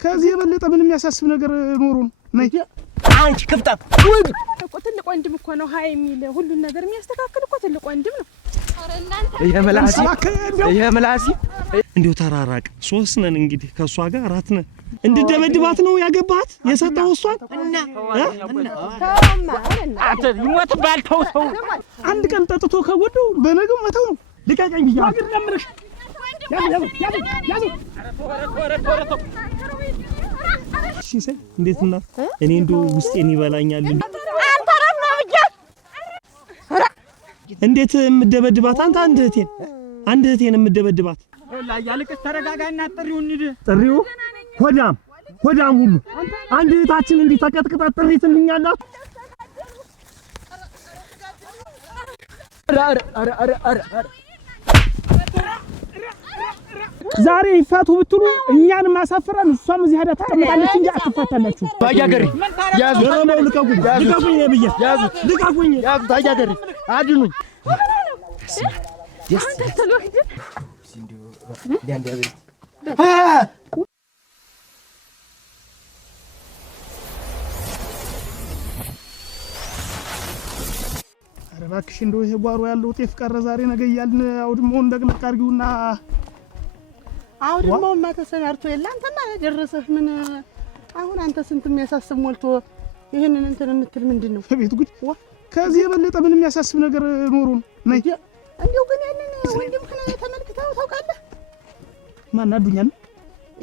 ከዚህ የበለጠ ምን የሚያሳስብ ነገር ኖሮ ነው? ነይ አንቺ ክፍታም እኮ ትልቅ ወንድም እኮ ነው ሃይ የሚል ሁሉን ነገር የሚያስተካክል እኮ ትልቅ ወንድም ነው። ኧረ እናንተ የመላሲ እንዴው ተራራቅ 3 ነን እንግዲህ ከሷ ጋር 4 ነን እንድደበድባት ነው ያገባት የሰጠው እሷን እና አንተ ይሞት ባልተው ሰው አንድ ቀን ጠጥቶ ከወደው በነገው መተው ነው። ልቀቀኝ ብያ አግር ለምረሽ ያዙ እሺ እንዴት እና እኔ እንደው ውስጤን ይበላኛል እንዴት የምደበድባት አንተ አንድ እህቴን የምደበድባት ያልቅስ ተረጋጋና ጥሪው ሆዳም ሁሉ አንድ እህታችን እንዲህ ተቀጥቅጣ ጥሪ ትልኛላት ዛሬ ይፋቱ ብትሉ እኛን ማሳፈራን እሷም እዚህ ሄዳ ተቀምጣለች እንጂ አትፋታላችሁ። ታያገሪ ያዙ ነው ልቀቁኝ ነብዬ ያዙ ልቀቁኝ ታያገሪ አድኑኝ አንተ ተለወደ ዲያንዲያቤ እባክሽ እንደው ይሄ ጓሮ ያለው ጤፍ ቀረ ዛሬ ነገ እያልን አውድማውን እንደቅልቅ አድርጊውና አውድማውማ ተሰናርቶ የለ አንተማ ደረሰህ ምን አሁን አንተ ስንት የሚያሳስብ ሞልቶ ይሄንን እንትን የምትል ምንድነው? ቤት ጉድ ከዚህ የበለጠ ምን የሚያሳስብ ነገር ኖሮ ነው? ነይ እንደው ግን ያንን ወንድምህን ተመልክተው ታውቃለህ? ማን አዱኛን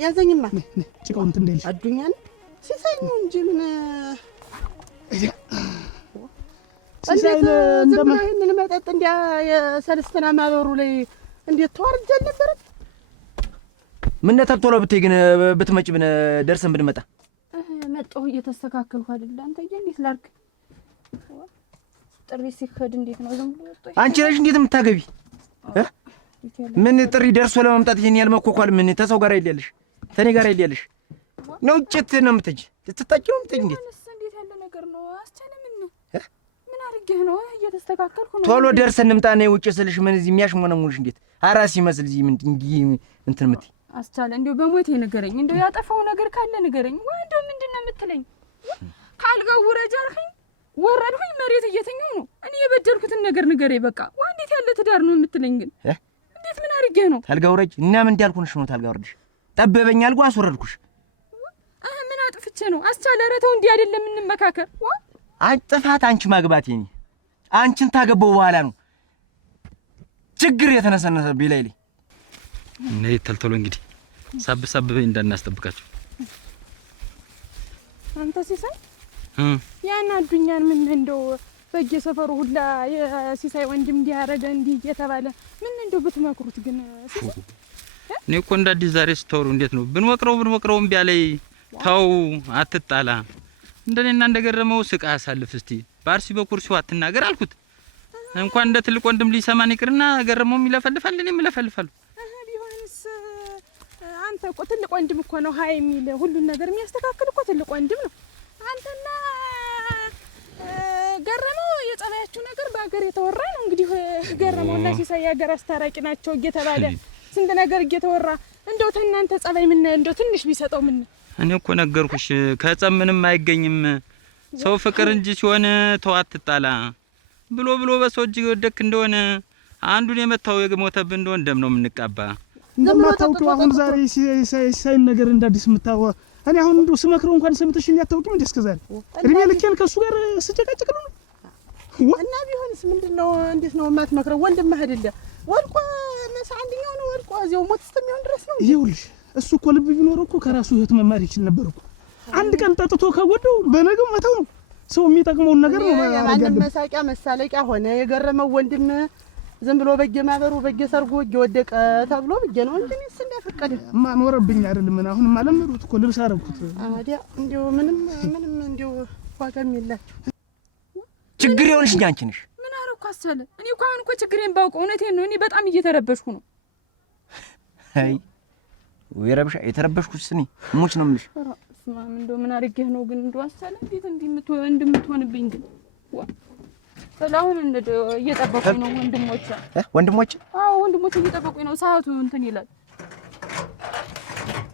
ያዘኝማ ጭቃው እንትን እንደልሽ አዱኛን ሲሳይ ነው እንጂ ምን ሲሳይ እንደማ ይሄንን መጠጥ እንዲያ የሰልስትና ማበሩ ላይ እንዴት ተዋርጀ ነበር? ምን ተብቶሎ ብትይ ግን ብትመጪ ብን ደርሰን ብንመጣ መጣሁ እየተስተካከልኩ አይደል አንተ እንዴት ላርክ ጥሪ ሲከድ እንዴት ነው ዝም ብሎ ወጣ አንቺ ነሽ እንዴት የምታገቢ ምን ጥሪ ደርሶ ለማምጣት ይሄን ያልመኮኳል ምን ተሰው ጋር አይደለሽ ተኔ ጋር አይደለሽ ነው ጭት ነው የምትጂ ትታቂ ነው የምትጂ እንዴት ያለ ነገር ነው አስቻለ ምን አርገህ ነው እየተስተካከልኩ ነው ቶሎ ደርሰን እንምጣ ነው ውጭ ስልሽ ምን እዚህ የሚያሽሞነሙልሽ እንዴት አራስ ይመስል እዚህ ምን እንትን ምት አስቻለ እንደው በሞቴ ንገረኝ እንደው ያጠፋው ነገር ካለ ንገረኝ ወንዶም ምንድነው የምትለኝ ካልጋው ወረጃርኸኝ ወረድሁኝ መሬት እየተኛው ነው እኔ የበደልኩትን ነገር ንገረኝ በቃ ወንዴት ያለ ትዳር ነው የምትለኝ ግን እንዴት ምን አርገህ ነው ካልጋው ወረጅ እና ምን እንዳልኩንሽ ነው ካልጋው ወረድሽ ጠበበኝ አልኩ አስወረድኩሽ ምን አጥፍቼ ነው አስቻለ ረተው እንዲህ አይደለም እንመካከር ጥፋት አንቺ ማግባት የኔ አንቺን ታገበው በኋላ ነው ችግር የተነሰነሰ ቢላይሊ ነይ ተልተሎ እንግዲህ ሳብ እንዳናስጠብቃቸው አንተ ሲሳይ ያን አዱኛን ምን እንደው በየሰፈሩ ሁላ የሲሳይ ወንድም እንዲያረገ እንዲህ እየተባለ ምን እንደው ብትመክሩት ግን ሲሳይ እኔ እኮ እንዳዲስ ዛሬ ስተወሩ እንዴት ነው ብንወቅረው እምቢ አለኝ ታው አትጣላ እንደኔና እንደገረመው ስቃ አሳልፍ እስቲ ባርሲ በኩርሲው አትናገር አልኩት እንኳን እንደ ትልቅ ወንድም ሊሰማን ይቅርና ገረመው ይለፈልፋል እኔም እለፈልፋለሁ ቢሆንስ አንተ እኮ ትልቅ ወንድም እኮ ነው ሃይ የሚል ሁሉን ነገር የሚያስተካክል እኮ ትልቅ ወንድም ነው አንተና ገረመው የጸባያችሁ ነገር በአገር የተወራ ነው እንግዲህ ገረመውና ሲሳይ ያገር አስታራቂ ናቸው እየተባለ ስንት ነገር እየተወራ እንደው ተናንተ ጸባይ ምን እንደው ትንሽ ቢሰጠው ምን እኔ እኮ ነገርኩሽ ከጸም ምንም አይገኝም ሰው ፍቅር እንጂ ሲሆን ተዋት ተጣላ ብሎ በሰው እጅ ወደክ እንደሆነ አንዱን የመታው የሞተብ እንደሆነ ደም ነው የምንቀባ እንደማታውቁ አሁን ዛሬ ሲሳይ ነገር እንዳዲስ መታው እኔ አሁን እንደው ስመክረው እንኳን ሰምተሽኝ አታውቂም እንዴ እስከዛሬ እድሜ ልኬን ከሱ ጋር ስጨቃጨቅ ነው እና ቢሆንስ ምንድነው እንዴት ነው የማትመክረው ወንድምህ አይደለ ወልቆ መስ አንደኛው ነው ወልቆ እዚያው ሞት እስከሚሆን ድረስ ነው ይኸውልሽ እሱ እኮ ልብ ቢኖር እኮ ከራሱ ህይወት መማር ይችል ነበር እኮ አንድ ቀን ጠጥቶ ከወደው በነገው መተው ነው ሰው የሚጠቅመውን ነገር ነው ማንም መሳቂያ መሳለቂያ ሆነ የገረመው ወንድም ዝም ብሎ በየማበሩ በየሰርጉ እየወደቀ ተብሎ በየነው እንጂ እሱ እንዳፈቀደ ማኖርብኝ አይደለም አሁን ማለምሩት እኮ ልብስ አረኩት አዲያ እንዴው ምንም እንዴው ዋጋም የላችሁ ችግር ይሆንሽ አንቺ ነሽ ምን አረኩ አስቻለ እኔ እኮ አሁን እኮ ችግሬን ባውቀው እውነቴን ነው እኔ በጣም እየተረበሽኩ ነው አይ ወይረብሽ የተረበሽኩስ እኔ ሙች ነው ምልሽ ስማም እንደው ምን አርገህ ነው ግን እንደው አስቻለ እንዴት እንደምትሆንብኝ ግን ሰላሁን እንደው እየጠበቁኝ ነው ወንድሞቼ ወንድሞቼ አዎ ወንድሞቼ እየጠበቁኝ ነው ሰዓቱ እንትን ይላል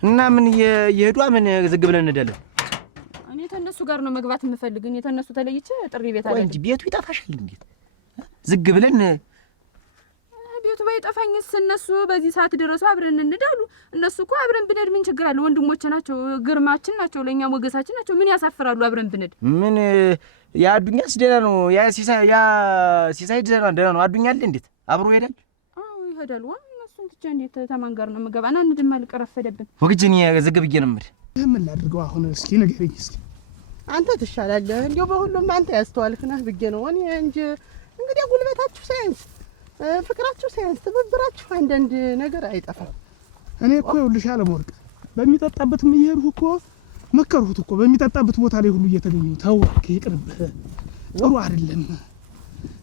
እና ምን የሄዷ ምን ዝግ ብለን እንዳለን እኔ ተነሱ ጋር ነው መግባት የምፈልግ። እኔ ተነሱ ተለይቼ ጥሪ ቤት አለ እንጂ ቤቱ ይጠፋሻል። እንዴት ዝግ ብለን ቤቱ ባይጠፋኝስ እነሱ በዚህ ሰዓት ድረሱ አብረን እንዳሉ። እነሱ እኮ አብረን ብንሄድ ምን ችግር አለ? ወንድሞቼ ናቸው፣ ግርማችን ናቸው፣ ለኛ ሞገሳችን ናቸው። ምን ያሳፍራሉ? አብረን ብንሄድ ምን ያዱኛስ ደህና ነው። ያ ሲሳይ ደህና ነው። አዱኛ አለ እንዴት አብሮ ይሄዳል? አዎ ይሄዳል። እነሱን ትቼ እንዴት ተማን ጋር ነው የምገባና እንድማ ልቀረፈደብን ወግጅን ዝግ ብዬ ነው የምልህ። ምን ላድርገው አሁን? እስኪ ንገረኝ እስኪ። አንተ ትሻላለህ እንዴው በሁሉም አንተ ያስተዋልክ ነህ ብዬ ነው እኔ እንጂ እንግዲህ ጉልበታችሁ ሳይንስ ፍቅራችሁ ሳይንስ ትብብራችሁ አንዳንድ ነገር አይጠፋም። እኔ እኮ ይኸውልሽ አለምወርቅ በሚጠጣበትም እየሄድኩ እኮ መከርሁት እኮ በሚጠጣበት ቦታ ላይ ሁሉ እየተገኘሁ ተው ይቅርብህ፣ ጥሩ አይደለም፣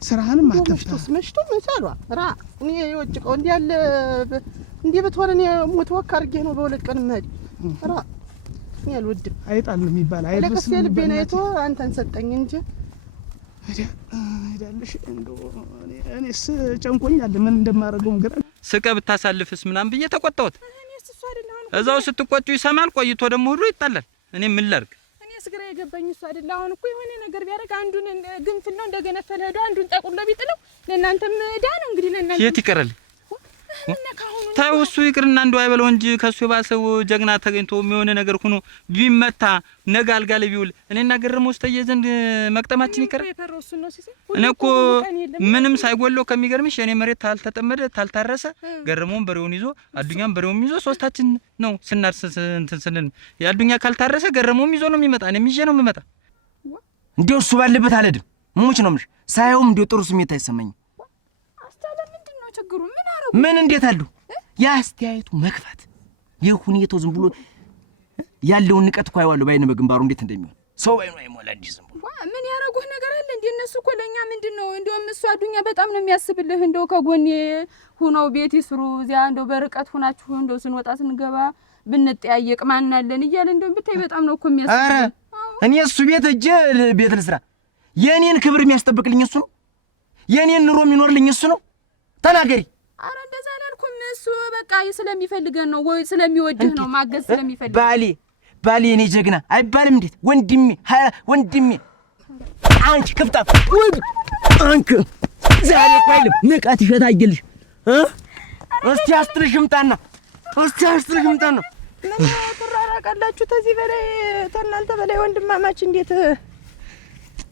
ስራህንም አትፍታ። መሽቶ መቻሏ ራ እኔ ይወጭቀው እንዲህ ያለ እንዲህ ብትሆን እኔ ሞት ወክ አድርጌ ነው በሁለት ቀን መሄድ ራ እኔ አልወድም። አይጣል ነው የሚባል አይደለም። ልቤን አይቶ አንተን ሰጠኝ እንጂ ሄዳለሽ እንደው እኔስ ጨንቆኛል። ምን እንደማደርገው ግራ ስቀ ብታሳልፍስ ምናምን ብዬ ተቆጣሁት። እዛው ስትቆጩ ይሰማል። ቆይቶ ደግሞ ሁሉ ይጣላል። እኔ ምን ላድርግ? እኔስ ግራ የገባኝ እሱ አይደል። አሁን እኮ የሆነ ነገር ቢያደርግ አንዱን ግንፍል ነው እንደገነፈለ ሄዶ አንዱን ጠቁሎ ቢጥለው ለእናንተም ዕዳ ነው እንግዲህ ለእናንተ የት ይቀራል? ታው እሱ ይቅርና እንደው አይበለው እንጂ ከሱ የባሰው ጀግና ተገኝቶ የሚሆነ ነገር ሆኖ ቢመታ ነገ አልጋ ላይ ቢውል እኔና ገረመው ዘንድ መቅጠማችን ይቀር። እኔ እኮ ምንም ሳይጎለው ከሚገርምሽ እኔ መሬት ታልተጠመደ ታልታረሰ ገረመውን በሬውን ይዞ አዱኛም በሬውን ይዞ ሶስታችን ነው ስናርስ እንትን ስንል ያዱኛ ካልታረሰ ገረመውም ይዞ ነው የሚመጣ። እኔም ይዤ ነው የምመጣ። እንደው እሱ ባለበት አልሄድም። ሙች ነው ምሽ ሳይውም እንደው ጥሩ ስሜት አይሰማኝም። ችግሩ ምን አረጉ? ምን እንዴት አሉ? ያስተያየቱ መክፋት የሁኔታው ዝም ብሎ ያለውን ንቀት እኮ አይዋለው ባይነ በግንባሩ እንዴት እንደሚሆን ሰው ባይኑ አይሞላ እንጂ ዝም ብሎ ምን ያረጉህ ነገር አለ እንዴ? እነሱ እኮ ለኛ ምንድነው እንደውም እሱ አዱኛ በጣም ነው የሚያስብልህ። እንደው ከጎኔ ሆነው ቤት ይስሩ እዚያ እንደው በርቀት ሆናችሁ እንደው ስንወጣ ስንገባ ብንጠያየቅ ማን አለን እያለ እንደው ብታይ በጣም ነው እኮ የሚያስብልህ። አረ እኔ እሱ ቤት እጄ ቤት ልስራ የኔን ክብር የሚያስጠብቅልኝ እሱ ነው። የኔን ኑሮ የሚኖርልኝ እሱ ነው። ተናገሪ። አረ እንደዛ አላልኩም። እሱ በቃ ስለሚፈልገን ነው ወይ ስለሚወድህ ነው ማገዝ ስለሚፈልግ። ባሌ እኔ ጀግና አይባልም እንዴት? ወንድሜ አንቺ ክፍታፍ አንቺ ዛሬ ቆይልም ንቃት ይሸታገልሽ እስቲ አስትርሽምጣና ምን ተራራቃላችሁ? ተዚህ በላይ ተናንተ በላይ ወንድማማች እንዴት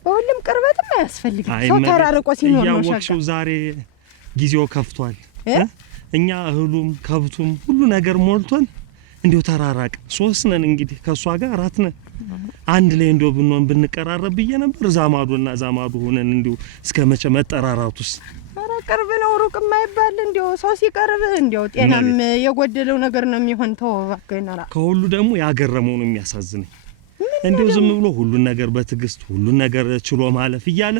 በሁሉም ቅርበትም አያስፈልግም። ሰው ተራርቆ ሲኖር ነው ያወቅሽው ዛሬ ጊዜው ከፍቷል። እኛ እህሉም ከብቱም ሁሉ ነገር ሞልቶን እንዴው ተራራቅ። ሶስት ነን እንግዲህ ከሷ ጋር አራት ነን። አንድ ላይ እንደው ብንሆን ብንቀራረብ ብዬ ነበር። ዛማዱና ዛማዱ ሆነን እንደው እስከመቼ መጠራራቱስ? ኧረ ቅርብ ነው ሩቅ የማይባል እንደው ሰው ሲቀርብ እንደው ጤናም የጎደለው ነገር ነው የሚሆን። ተው እባክህና ከሁሉ ደግሞ ያገረመው ነው የሚያሳዝነኝ። እንደው ዝም ብሎ ሁሉን ነገር በትዕግስት ሁሉን ነገር ችሎ ማለፍ እያለ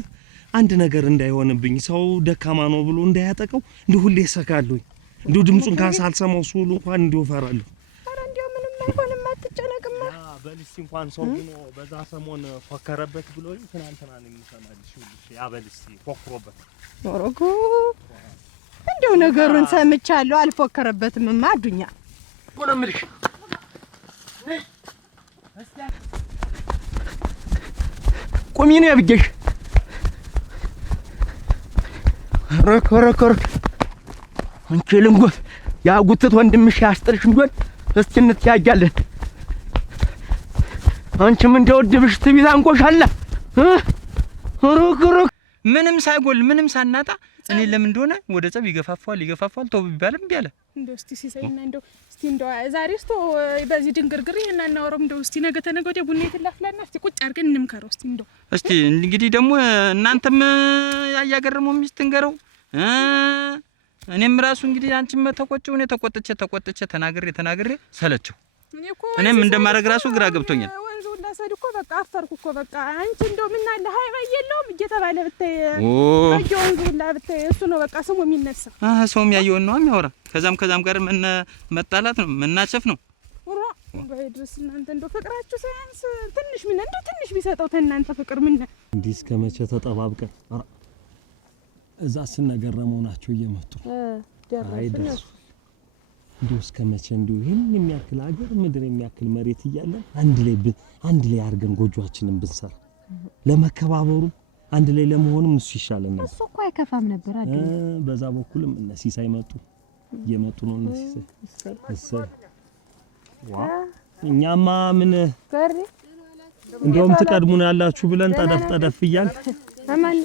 አንድ ነገር እንዳይሆንብኝ ሰው ደካማ ነው ብሎ እንዳያጠቀው እንደው ሁሌ ሰካለሁ። እንደው ድምጹን ካሳልሰማው ሱሉ እንኳን እንደው ፈራለሁ። ኧረ እንደው ምንም አይሆንም አትጨነቅማ። በልስ እንኳን ሰው ሆኖ በዛ ሰሞን ፎከረበት ብሎኝ ትናንትና ነው የሚሰማልሽ። ያ በልስ ፎክሮበት ወረጉ እንደው ነገሩን ሰምቻለሁ። አልፎከረበትምማ አዱኛ ወለምልሽ ቆሚ ነው ያብጀሽ ረከረከር አንቺ ልንጎት ያጉትት ወንድምሽ ያስጥልሽ እንደሆነ እስቲ እንትያያለን። አንቺም እንደወድብሽ ትቢት አንቆሻለ ረከረክ ምንም ሳይጎል ምንም ሳናጣ እኔ ለምን እንደሆነ ወደ ጸብ ይገፋፋል ተው ቢባልም ቢያለ እንደው እስቲ ሲሳይና እንደው እስቲ እንደው ዛሬ እስቶ በዚህ ድንግርግር ይሄን እናወራም። እንደው እስቲ ነገ ተነገ ወዲያ ቡና ይተላፍላና እስቲ ቁጭ አድርገን እንምከረው እስቲ እንደው እስቲ እንግዲህ ደግሞ እናንተም ያያገረመው ሚስት እንገረው እኔም ራሱ እንግዲህ አንቺም ተቆጭው እኔ ተቆጥቼ ተናግሬ ሰለቸው። እኔም እንደማረግ ራሱ ግራ ገብቶኛል። ወንዙን ላሰድ እኮ በቃ አፈርኩ እኮ በቃ አንቺ እንደው ምን አለ ሃይ በየለውም እየተባለ ብታይ ወንዙን ላ ብታይ እሱ ነው በቃ ስሙ የሚነሳ ሰውም ያየውን ነው የሚያወራ። ከዛም ጋር ምን መጣላት ነው መናቸፍ ነው። በድረስ እናንተ እንደው ፍቅራችሁ ሳይንስ ትንሽ ቢሰጠው ተናንተ ፍቅር ምን እንዲህ እስከመቼ ተጠባብቀን እዛ ስነገረመው ናቸው እየመጡ አይደርሱ እንዲሁ እስከ መቼ እንዲሁ ይሄን የሚያክል ሀገር ምድር የሚያክል መሬት እያለን አንድ ላይ አድርገን ጎጆአችንን ብንሰራ ለመከባበሩ አንድ ላይ ለመሆንም እሱ ይሻለናል። እሱ እኮ አይከፋም ነበር አይደል? በዛ በኩልም እነ ሲሳይ እየመጡ ነው። እነ ሲሳይ እኛማ ምን እንደውም ትቀድሙን ያላችሁ ብለን ጠደፍ እያል አማን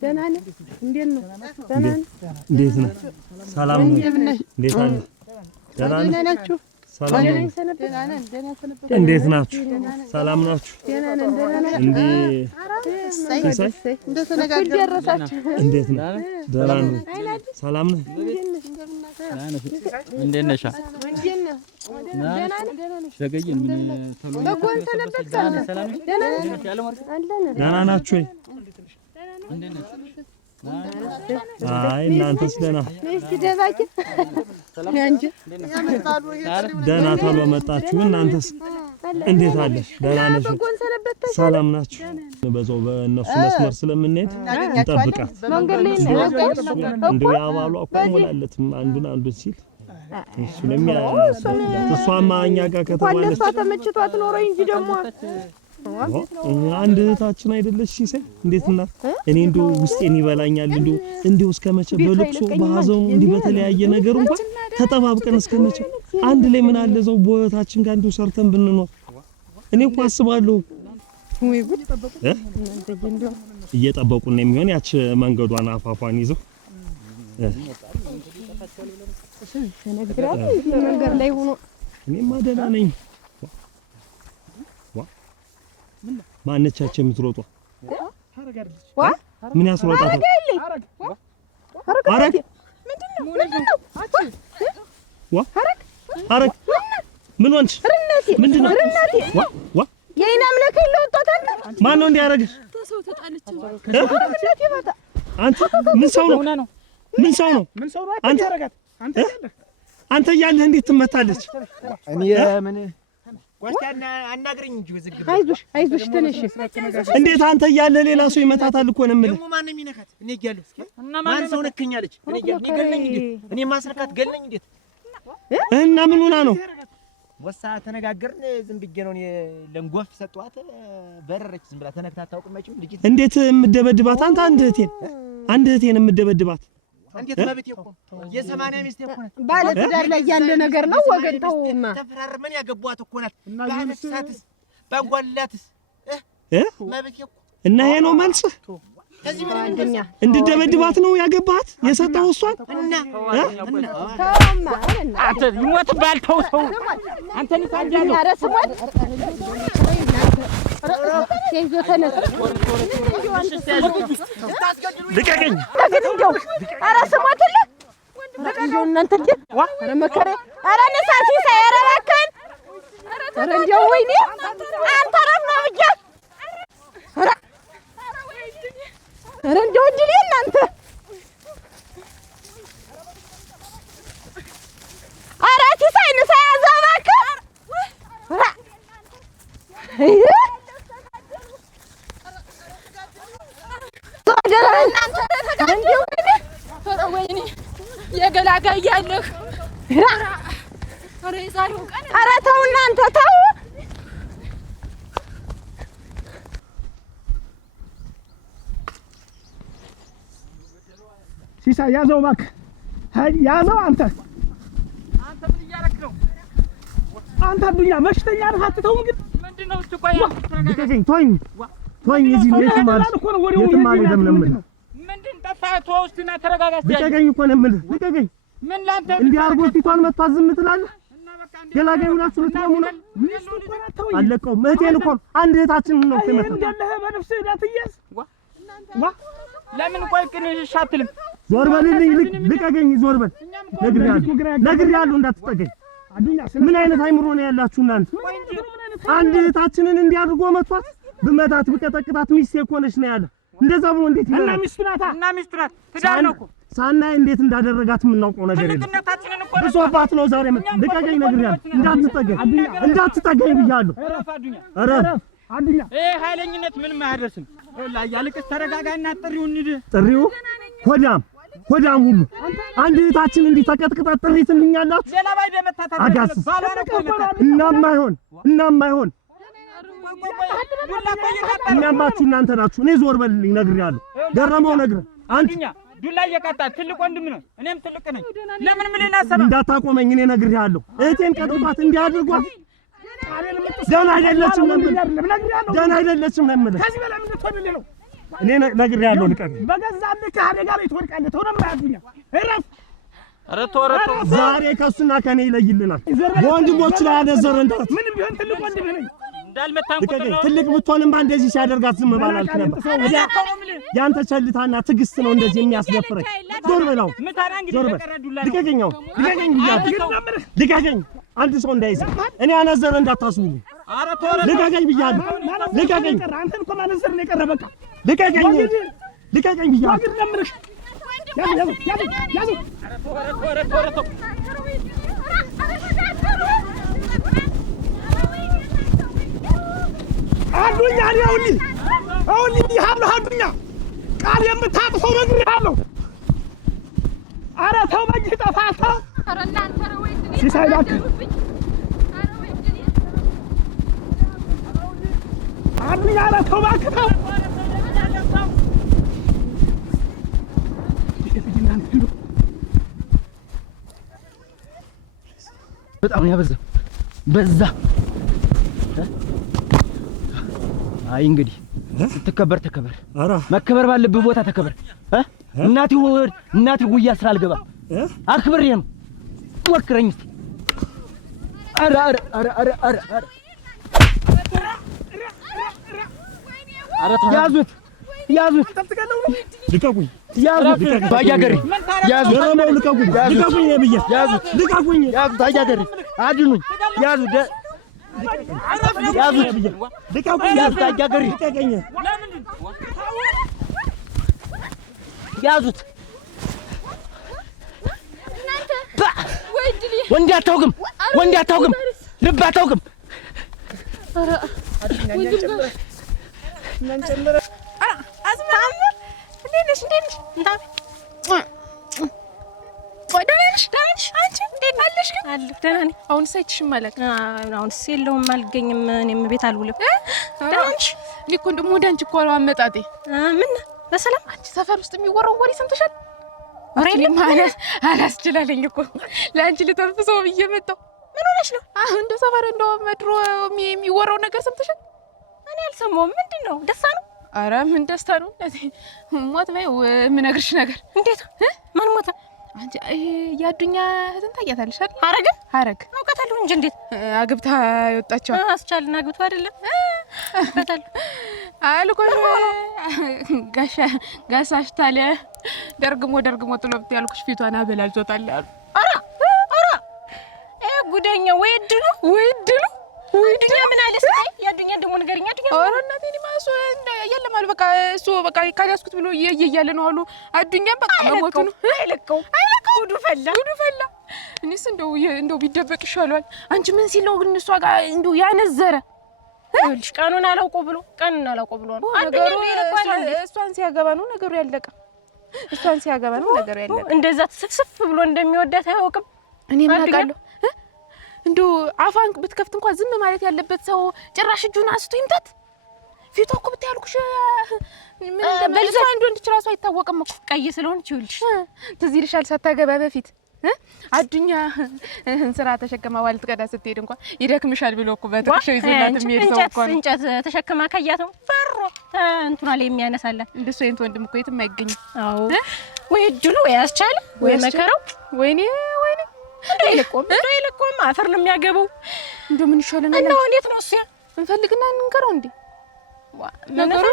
ደህና ነህ? እንዴት ነው? ደህና ነህ? እንዴት ነህ? ሰላም ነው? እንዴት አለ? ደህና ናችሁ? ሰላም ነው? እንዴት ናችሁ? ሰላም ናችሁ? እንዴ እንዴት ነው? ደህና ነው? ሰላም ነው? እንዴት ነሽ? ደህና ናችሁ ወይ? አይ እናንተስ ደህና ደህና ቶሎ መጣችሁ። እናንተስ እንዴት አለሽ? ደህና ነሽ? ሰላም ናችሁ? በዛው በእነሱ መስመር ስለምንሄድ እንጠብቃት። እንደው ያባሉ አቆሙላለትም አንዱን ሲል እሱንም እሷማ እኛ ጋር ከተባለች ተመችቷት ኖረኝ እንጂ ደግሞ አንድ እህታችን አይደለሽ ሲሳይ? እንዴት እና እኔ እንደው ውስጤን ይበላኛል። እንደው እስከመቼ በልቅሶ በሐዘኑ እንዲህ በተለያየ ነገር እንኳን ተጠባብቀን እስከመቼ አንድ ላይ ምን አለ ዘው ቦታችን ጋር እንደው ሰርተን ብንኖር እኔ እኮ አስባለሁ። ወይ ጉድ እየጠበቁን ነው የሚሆን ያች መንገዷን አፋፏን ይዘው ተነግራለ መንገድ ላይ ሆኖ እኔማ ደህና ነኝ። ማነቻቸው የምትሮጧ? ምን ያስሮጣታል? አረግ ምንድነው? አረግ ምን ወንች ምንድነው? የኔ አምላክ ይለውጣታል። ማን ነው እንዲያረግሽ? ተሰው ተጣለች። አንተ ምን ሰው ነው? ምን ሰው ነው? አንተ ያረጋት አንተ እያለህ እንዴት ትመታለች? እኔ ምን ጓስታና አናግረኝ እንጂ ወዝግብ። አይዞሽ ተነሽ። እንዴት አንተ እያለህ ሌላ ሰው ይመታታል እኮ ነው የምልህ። ደግሞ ማን ነው የሚነካት? እኔ እያለሁ ማን ሰው ነከኛለች? እኔ እያለሁ ገለኝ እንዴት? እኔ ማስረካት ገለኝ እንዴት? እና ምን ሆና ነው? ወሳ ተነጋገርን። ዝም ብዬ ነው እኔ ለንጎፍ ሰጧት። በረረች። ዝም ብላ ተነክታ አታውቅም። መቼም ልጅ እንዴት የምደበድባት አንተ? አንድ እህቴን የምደበድባት እንዴት መብት እኮ የ80 ሚስት እኮ ናት። ባለ ትዳር ላይ ያለ ነገር ነው ወገን። ተውማ ተፈራርመን ያገቧት እኮ ናት። ባለሳትስ ባንጓላትስ መብት እኮ እና ይሄ ነው መልስ? ከዚህ ምን እንደኛ እንድደበድባት ነው ያገባት የሰጠው እሷን? እና ተውማ አንተ ይሞት ባልተው ሰው አንተን ታጃለው። ኧረ ስሟት ከይዞ ተነስ። ልቀቀኝ። ኧረ ስሟትልህ እንደው እናንተ እንዴ! ኧረ መከረ! ኧረ ነሳሲ ሳይራ ባከን! ኧረ እንደው ወይኔ አንተ ረፍ ነው ብቻ! ኧረ እንደው ድል እናንተ! ኧረ ሲሳይ ነው ሳያዘው ባከን! ወይኔ የገላጋይ ያለህ ኧረ የዛሬው ቀን ኧረ ተው እናንተ ተው። ሲሳይ ያዘው እባክህ፣ ያዘው አንተ ምን እያረክ ነው? አንተ አዱኛ በሽተኛ ነህ። አትተውም ግን ምንድነው? እሱ ቆይ ልቀቀኝ። ተወኝ እዚህ የትም አልሄድም ነው የምልህ። ምንድን ጠፋህ? ውስጥና ተረጋጋ። ልቀቀኝ እኮ ነው የምልህ። ልቀቀኝ። ምን ላንተ እንዲህ አድርጎ ፊቷን መቷት ዝም ትላለህ? ገላጋይ ሁላችሁ ልትቆሙ ነው? አለቀውም። እህቴን እኮ አንድ እህታችንን ነው እኮ የመታው። እንደለህ በነፍስህ ዳትያዝ ለምን ቆይ ግን ሻትልም ዞር በልልኝ። ልቀቀኝ። ዞር በል። ነግሬሃለሁ እንዳትጠገኝ። ምን አይነት አይምሮ ነው ያላችሁ እናንተ? አንድ እህታችንን እንዲህ አድርጎ መቷት። ብመታት ብቀጠቅጣት ሚስቴ እኮ ነች ነው ያለ። እንደዛ ብሎ እንዴት ይላል? እና ሚስቱ ናት። ትዳር ነው እኮ ሳናይ እንዴት እንዳደረጋት የምናውቀው ነገር የለም። ብሶባት ነው ዛሬ ልቀቀኝ። ነግሬሃለሁ እንዳትጠገኝ ብያለሁ። እረፍ አዱኛ። ይሄ ኃይለኝነት ምንም አያደርስም። ያልቅስ ተረጋጋና ጥሪው ሆዳም ሆዳም ሁሉ አንድ እህታችን እንዲህ ተቀጥቅጣ ጥሪት እንኛላችሁ ሌላ ባይደ መታታ አጋስ እናማይሆን እናማችሁ እናንተ ናችሁ። እኔ ዞር በልልኝ ነግሬያለሁ። ገረመው ነግረ አንተ ዱላ እየቀጣ ትልቅ ወንድም ነው። እኔም ትልቅ ነኝ። ለምን ምን እናሰባ እንዳታቆመኝ እኔ ነግሬያለሁ። እህቴን ቀጥቅጣት እንዲያድርጓት ደህና አይደለችም ነው የምልህ። ከዚህ በላይ ምን ትሆንልኝ ነው? እኔ ነግሬያለሁ። ልቀቅ በገዛ ከሀደ ጋር ትወድቃለህ። ተው ደግሞ አያዱኛ እረፍ። ኧረ ተወረተ ዛሬ ከሱና ከኔ ይለይልናል። ወንድሞች ላይ ያደዘረ እንዳት ምንም ቢሆን ትልቅ ወንድም ነኝ። እንዳልመታን ልቀቀኝ። ትልቅ ብትሆንማ እንደዚህ ሲያደርጋት ዝም ባላልክ ነበር። ያንተ ቸልታና ትዕግስት ነው እንደዚህ የሚያስደፍረኝ። ዞር በላው ዞር በል። ልቀቀኝ ልቀቀኝ። አንድ ሰው እንዳይዝ እኔ አነዘረ እንዳታስቡኝ። ኧረ ተወረተ ልቀቀኝ ብያለሁ። ልቀቀኝ። አንተን እኮ ማነዘር ነው የቀረ። በቃ ልቀቀኝ ብያለሁ። ዋግድ ለምርሽ ያዙ ኧረ ተወረተ አዱኛ አሁን ይሃለሁ አዱኛ ቃል የምታጥፈው ነግሬሃለሁ። ኧረ ተው በእጅህ ጠፋህ። ኧረ እናንተ ነው ወይ እንዴ? ሲሳይ እባክህ አዱኛ ኧረ ተው እባክህ ተው። በጣም ያበዛ በዛ። አይ እንግዲህ ስትከበር ተከበር። መከበር ባለብህ ቦታ ተከበር። እናቴ ጉያ ስላልገባ አክብሬ ነው። ወክረኝ እስቲ። ኧረ ያዙት ልቀቁኝ። ያዙት ባያገሪ ያዙት ገረመው ልቀቁኝ ብዬ ልቀቁኝ ባያገሪ አድኑኝ። ያዙት ያዙት ልቀቁኝ ባያገሪ ያዙት። ወንድ አታውቅም ልብ አታውቅም። አሁንስ አይችሽም ማለት አሁንስ የለውም አልገኝም። እኔም ቤት አልውልም። ደህና ነሽ? እኔ እኮ እንደውም ወደ አንቺ እኮ ነው አመጣጤ። ምን በሰላም አንቺ ሰፈር ውስጥ የሚወራው ወሬ ሰምተሻል? አላስችላለኝ እኮ ለአንቺ ልተንፍሰው ብዬ መጣሁ። ምን ሆነሽ ነው? እንደ ሰፈር እንደው መድሮ የሚወራው ነገር ሰምተሻል? እኔ አልሰማሁም። ምንድን ነው? ደስታ ነው? ኧረ ምን ደስታ ነው? ሞት በይው የምነግርሽ ነገር። እንዴት? ማን ሞተ? አንቺ ያዱኛ እህትን ታውቂያታለሽ አይደል? ሀረግ አውቃታለሁ እንጂ እንዴት አግብታ የወጣችው አስቻልና አግብታ አይደለም አውቃታለሁ አልኩሽ። ጋሻሽ ታለ ደርግሞ ጥሎብት ያልኩሽ ፊቷን አበላልቶታል አሉ። ኧረ ጉደኛ ወይ እድሉ ዱኛ ምን አለ ስታይ ያዱኛ ደግሞ ነገርኛ ዱኛ። ኧረ እናቴ እኔማ እሱ የለም አሉ። በቃ እሱ በቃ ካልያዝኩት ብሎ እያለ ነው አሉ። አዱኛ በቃ መሞቱ ነው። አይለቀው ጉዱ ፈላ። እኔስ እንደው ቢደበቅ ይሻላል። አንቺ ምን ሲል ነው ግን እሷ ጋር እንደው ያነዘረ? ይኸውልሽ ቀኑን አላውቀው ብሎ ነው ነገሩ። እሷን ሲያገባ ነው ነገሩ ያለቀ። እንደዛ ስፍስፍ ብሎ እንደሚወዳት አያውቅም። እኔ ምን አውቃለሁ? እንደው አፋን ብትከፍት እንኳን ዝም ማለት ያለበት ሰው ጭራሽ እጁን አንስቶ ይምታት። ፊቷ እኮ ብታያልኩሽ ምን እንደበልዛ አንዱ እንድትራሱ አይታወቅም እኮ ቀይ ስለሆነች። ይኸውልሽ ትዝ ይልሻል ሳታገባ በፊት አዱኛ እንስራ ተሸከማ ዋልት ቀዳ ስትሄድ እንኳን ይደክምሻል ብሎ እኮ በትከሻው ይዞላት የሚሄድ ሰው እኮ ነው። እንጨት ተሸከማ ካያት ነው ፈሮ እንቱና ላይ የሚያነሳላት። እንደሱ አይነት ወንድም እኮ የትም አይገኝም። አዎ ወይ እድሉ ወይ አስቻለ ወይ መከረው። ወይኔ አይለቆም አፈር ነው የሚያገበው። እንደው ምን ይሻለናል? እና እንዴት ነው እሱ እንፈልግና እንንከረው እንዴ? ነገሩ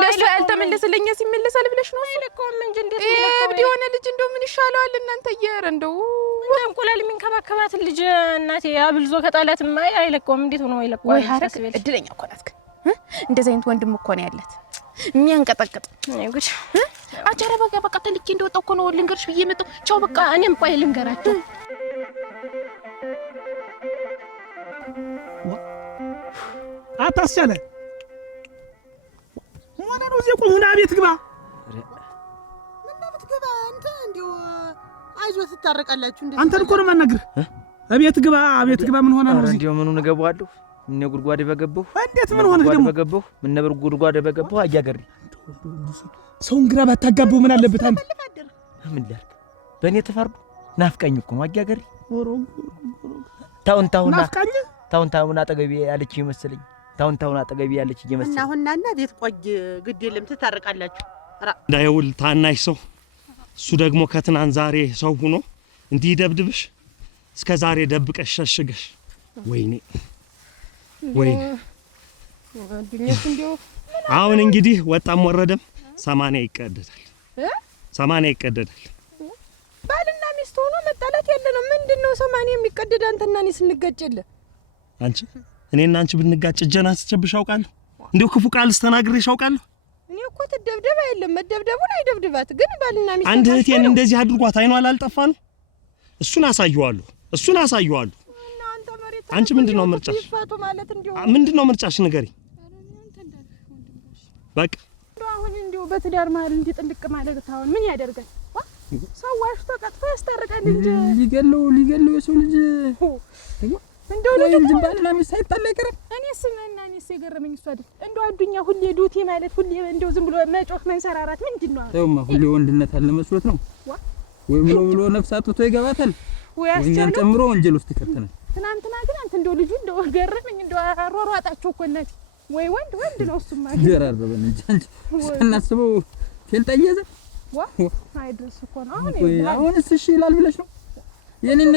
ለእሱ ያልተመለሰለኛ ሲመለሳል ብለሽ ነው? አይለቆም እንጂ እንዴት ነው እብድ የሆነ ልጅ እንደው ምን ይሻለዋል? እናንተ እየረ እንደው እንቁላል የሚንከባከባት ልጅ እናቴ አብልዞ ከጣላት አይለቆም። እንዴት ነው አይለቆም? ወይ ሀረግ እድለኛ እኮ ናት። እንደዚህ አይነት ወንድም እኮ ነው ያላት የሚያንቀጠቅጥ። አይ ጉድ አቻረ በቃ ተልኬ እንደወጣው እኮ ነው ልንገርሽ ብዬ መጣሁ። ቻው በቃ እኔም ቆይ ልንገራቸው። አታስቻለ ሞነ ነው እዚህ ቆይ ሁና ቤት ግባ። ምን ብትገባ አንተ እንዴ እንዲው አይዞህ ትታረቃላችሁ። እንደዚህ አንተን እኮ ነው የማናግርህ። አቤት ግባ ምን ሆነ ነው? እንዴው ምኑን እገባዋለሁ? ምን ጉድጓድ በገባሁ? እንዴት ምን ሆነ ደግሞ? በገባሁ ምን ነበር ጉድጓድ በገባሁ? አያገሪ ሰውን ግራ ባታጋባው ምን አለበት አንተ? ምን ላድርግ? በእኔ ተፈርዶ ናፍቀኝ እኮ ነው አያገሪ። ታውን አጠገቤ ያለች ይመስለኝ። ታውን አጠገቤ ያለች ይመስለኝ። እና አሁን ናና ቤት ቆይ ግድ የለም ትታረቃላችሁ። እንዳይውል ታናሽ ሰው እሱ ደግሞ ከትናንት ዛሬ ሰው ሆኖ እንዲህ ደብድብሽ እስከ ዛሬ ደብቀሽ ሸሽገሽ ወይኔ አሁን እንግዲህ ወጣም ወረደም 80 ይቀደዳል። 80 ይቀደዳል። ባልና ሚስት ሆኖ መጣላት ያለ ነው። ምንድነው 80 የሚቀደድ? አንተና እኔ ስንጋጭለ አንቺ እኔና አንቺ ብንጋጭ እጀና አስጨብሽ አውቃለሁ። እንደው ክፉ ቃል አስተናግሬሽ አውቃለሁ። እኔ እኮ ትደብደብ አይደለም መደብደቡን አይደብድባት፣ ግን ባልና ሚስት አንድ እህቴን እንደዚህ አድርጓት አይኗ አላልጠፋን። እሱን አሳየዋለሁ። አንቺ ምንድነው ምርጫሽ? ምንድነው ምርጫሽ ንገሪ። በቃ አሁን እንዲው በትዳር መሀል እንዲህ ጥልቅ ማለት ታውን ምን ያደርጋል? ሰው ዋሽቶ ቀጥቶ ያስታርቃል እንጂ ሊገለው የሰው ልጅ እንደው ልጅ ባልና ሚስት ሳይጣላ አይቀርም። እኔስ የገረመኝ እሱ አይደል እንደው አዱኛ ሁሌ ዱቲ ማለት ሁሌ እንደው ዝም ብሎ መጮህ መንሰራራት ምንድነው? ተውማ ሁሌ ወንድነት አለ መስሎት ነው ወይ ብሎ ነፍስ አጥቶ ይገባታል ወይ እኛን ጨምሮ ወንጀል ውስጥ ይከተናል። ትናንትና ግን አንተ እንደው ልጁ እንደው ገረመኝ እንደው አሯሯጣቸው እኮ እናቴ ወይ ወንድ ነው እሱማ ገራረበን እንጂ አንቺ ሳናስበው ኬልጣየዘ አይድረስ እኮ ነው። አሁንስ እሺ ይላል ብለሽ ነው? የኔን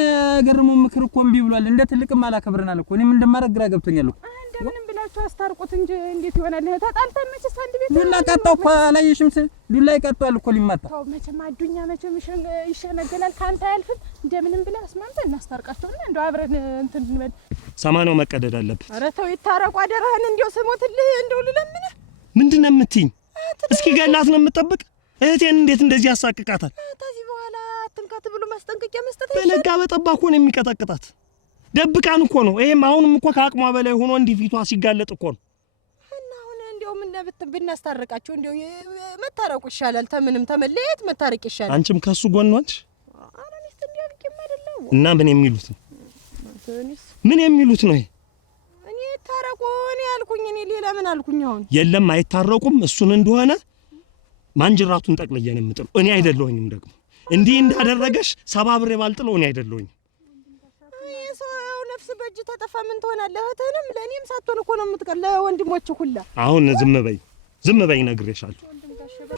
ገረመው ምክር እኮ እምቢ ብሏል። እንደ ትልቅም አላከብረናል እኮ እኔ ምን እንደማደርግ ግራ ገብቶኛል እኮ። እንደምንም ብላችሁ አስታርቁት እንጂ እንዴት ይሆናል? ተጣልተን መቼስ አንድ ቤት ዱላ ቀጣው እኮ አላየሽም? ዱላ ይቀጣል እኮ ሊማታ። ተው መቼም አዱኛ መቼም ይሸነገላል ካንተ አያልፍም። እንደምንም ብለህ አስማምተን እናስታርቃቸውና እንደው አብረን እንትን እንበል። 80 መቀደድ አለበት። ኧረ ተው ይታረቁ አደረህን። እንደው ስሞትልህ እንደው ልለምንህ። ምንድነው የምትይኝ? እስኪ ገላት ነው የምትጠብቅ? እህቴን እንዴት እንደዚህ ያሳቅቃታል? ከዚህ በኋላ አትንካት ብሎ ማስጠንቀቂያ መስጠት በነጋ በጠባ እኮ ነው የሚቀጠቅጣት። ደብቃን እኮ ነው። ይሄም አሁንም እኮ ከአቅሟ በላይ ሆኖ እንዲህ ፊቷ ሲጋለጥ እኮ ነው። እና አሁን እንደው ምን ብናስታርቃቸው እንደው መታረቁ ይሻላል። ተምንም ተመለየት መታረቅ ይሻላል። አንቺም ከሱ ጎን ነሽ? ኧረ ሚስት እንዲያልቅም አይደለም። እና ምን የሚሉት ነው? ይሄ እኔ ታረቁ እኔ ያልኩኝ እኔ ሌላ ምን አልኩኝ? አሁን የለም አይታረቁም። እሱን እንደሆነ ማንጅራቱን ጠቅልዬ ነው የምጥለው። እኔ አይደለሁኝም ደግሞ እንዲህ እንዳደረገሽ ሰባብሬ ባልጥለው እኔ አይደለሁኝም። የሰው ነፍስ በእጅ ተጠፋ ምን ትሆናለህ? እህትህንም ለእኔም ሳትሆን እኮ ነው የምትቀር ለወንድሞች ሁላ። አሁን ዝም በይ ነግሬሻለሁ።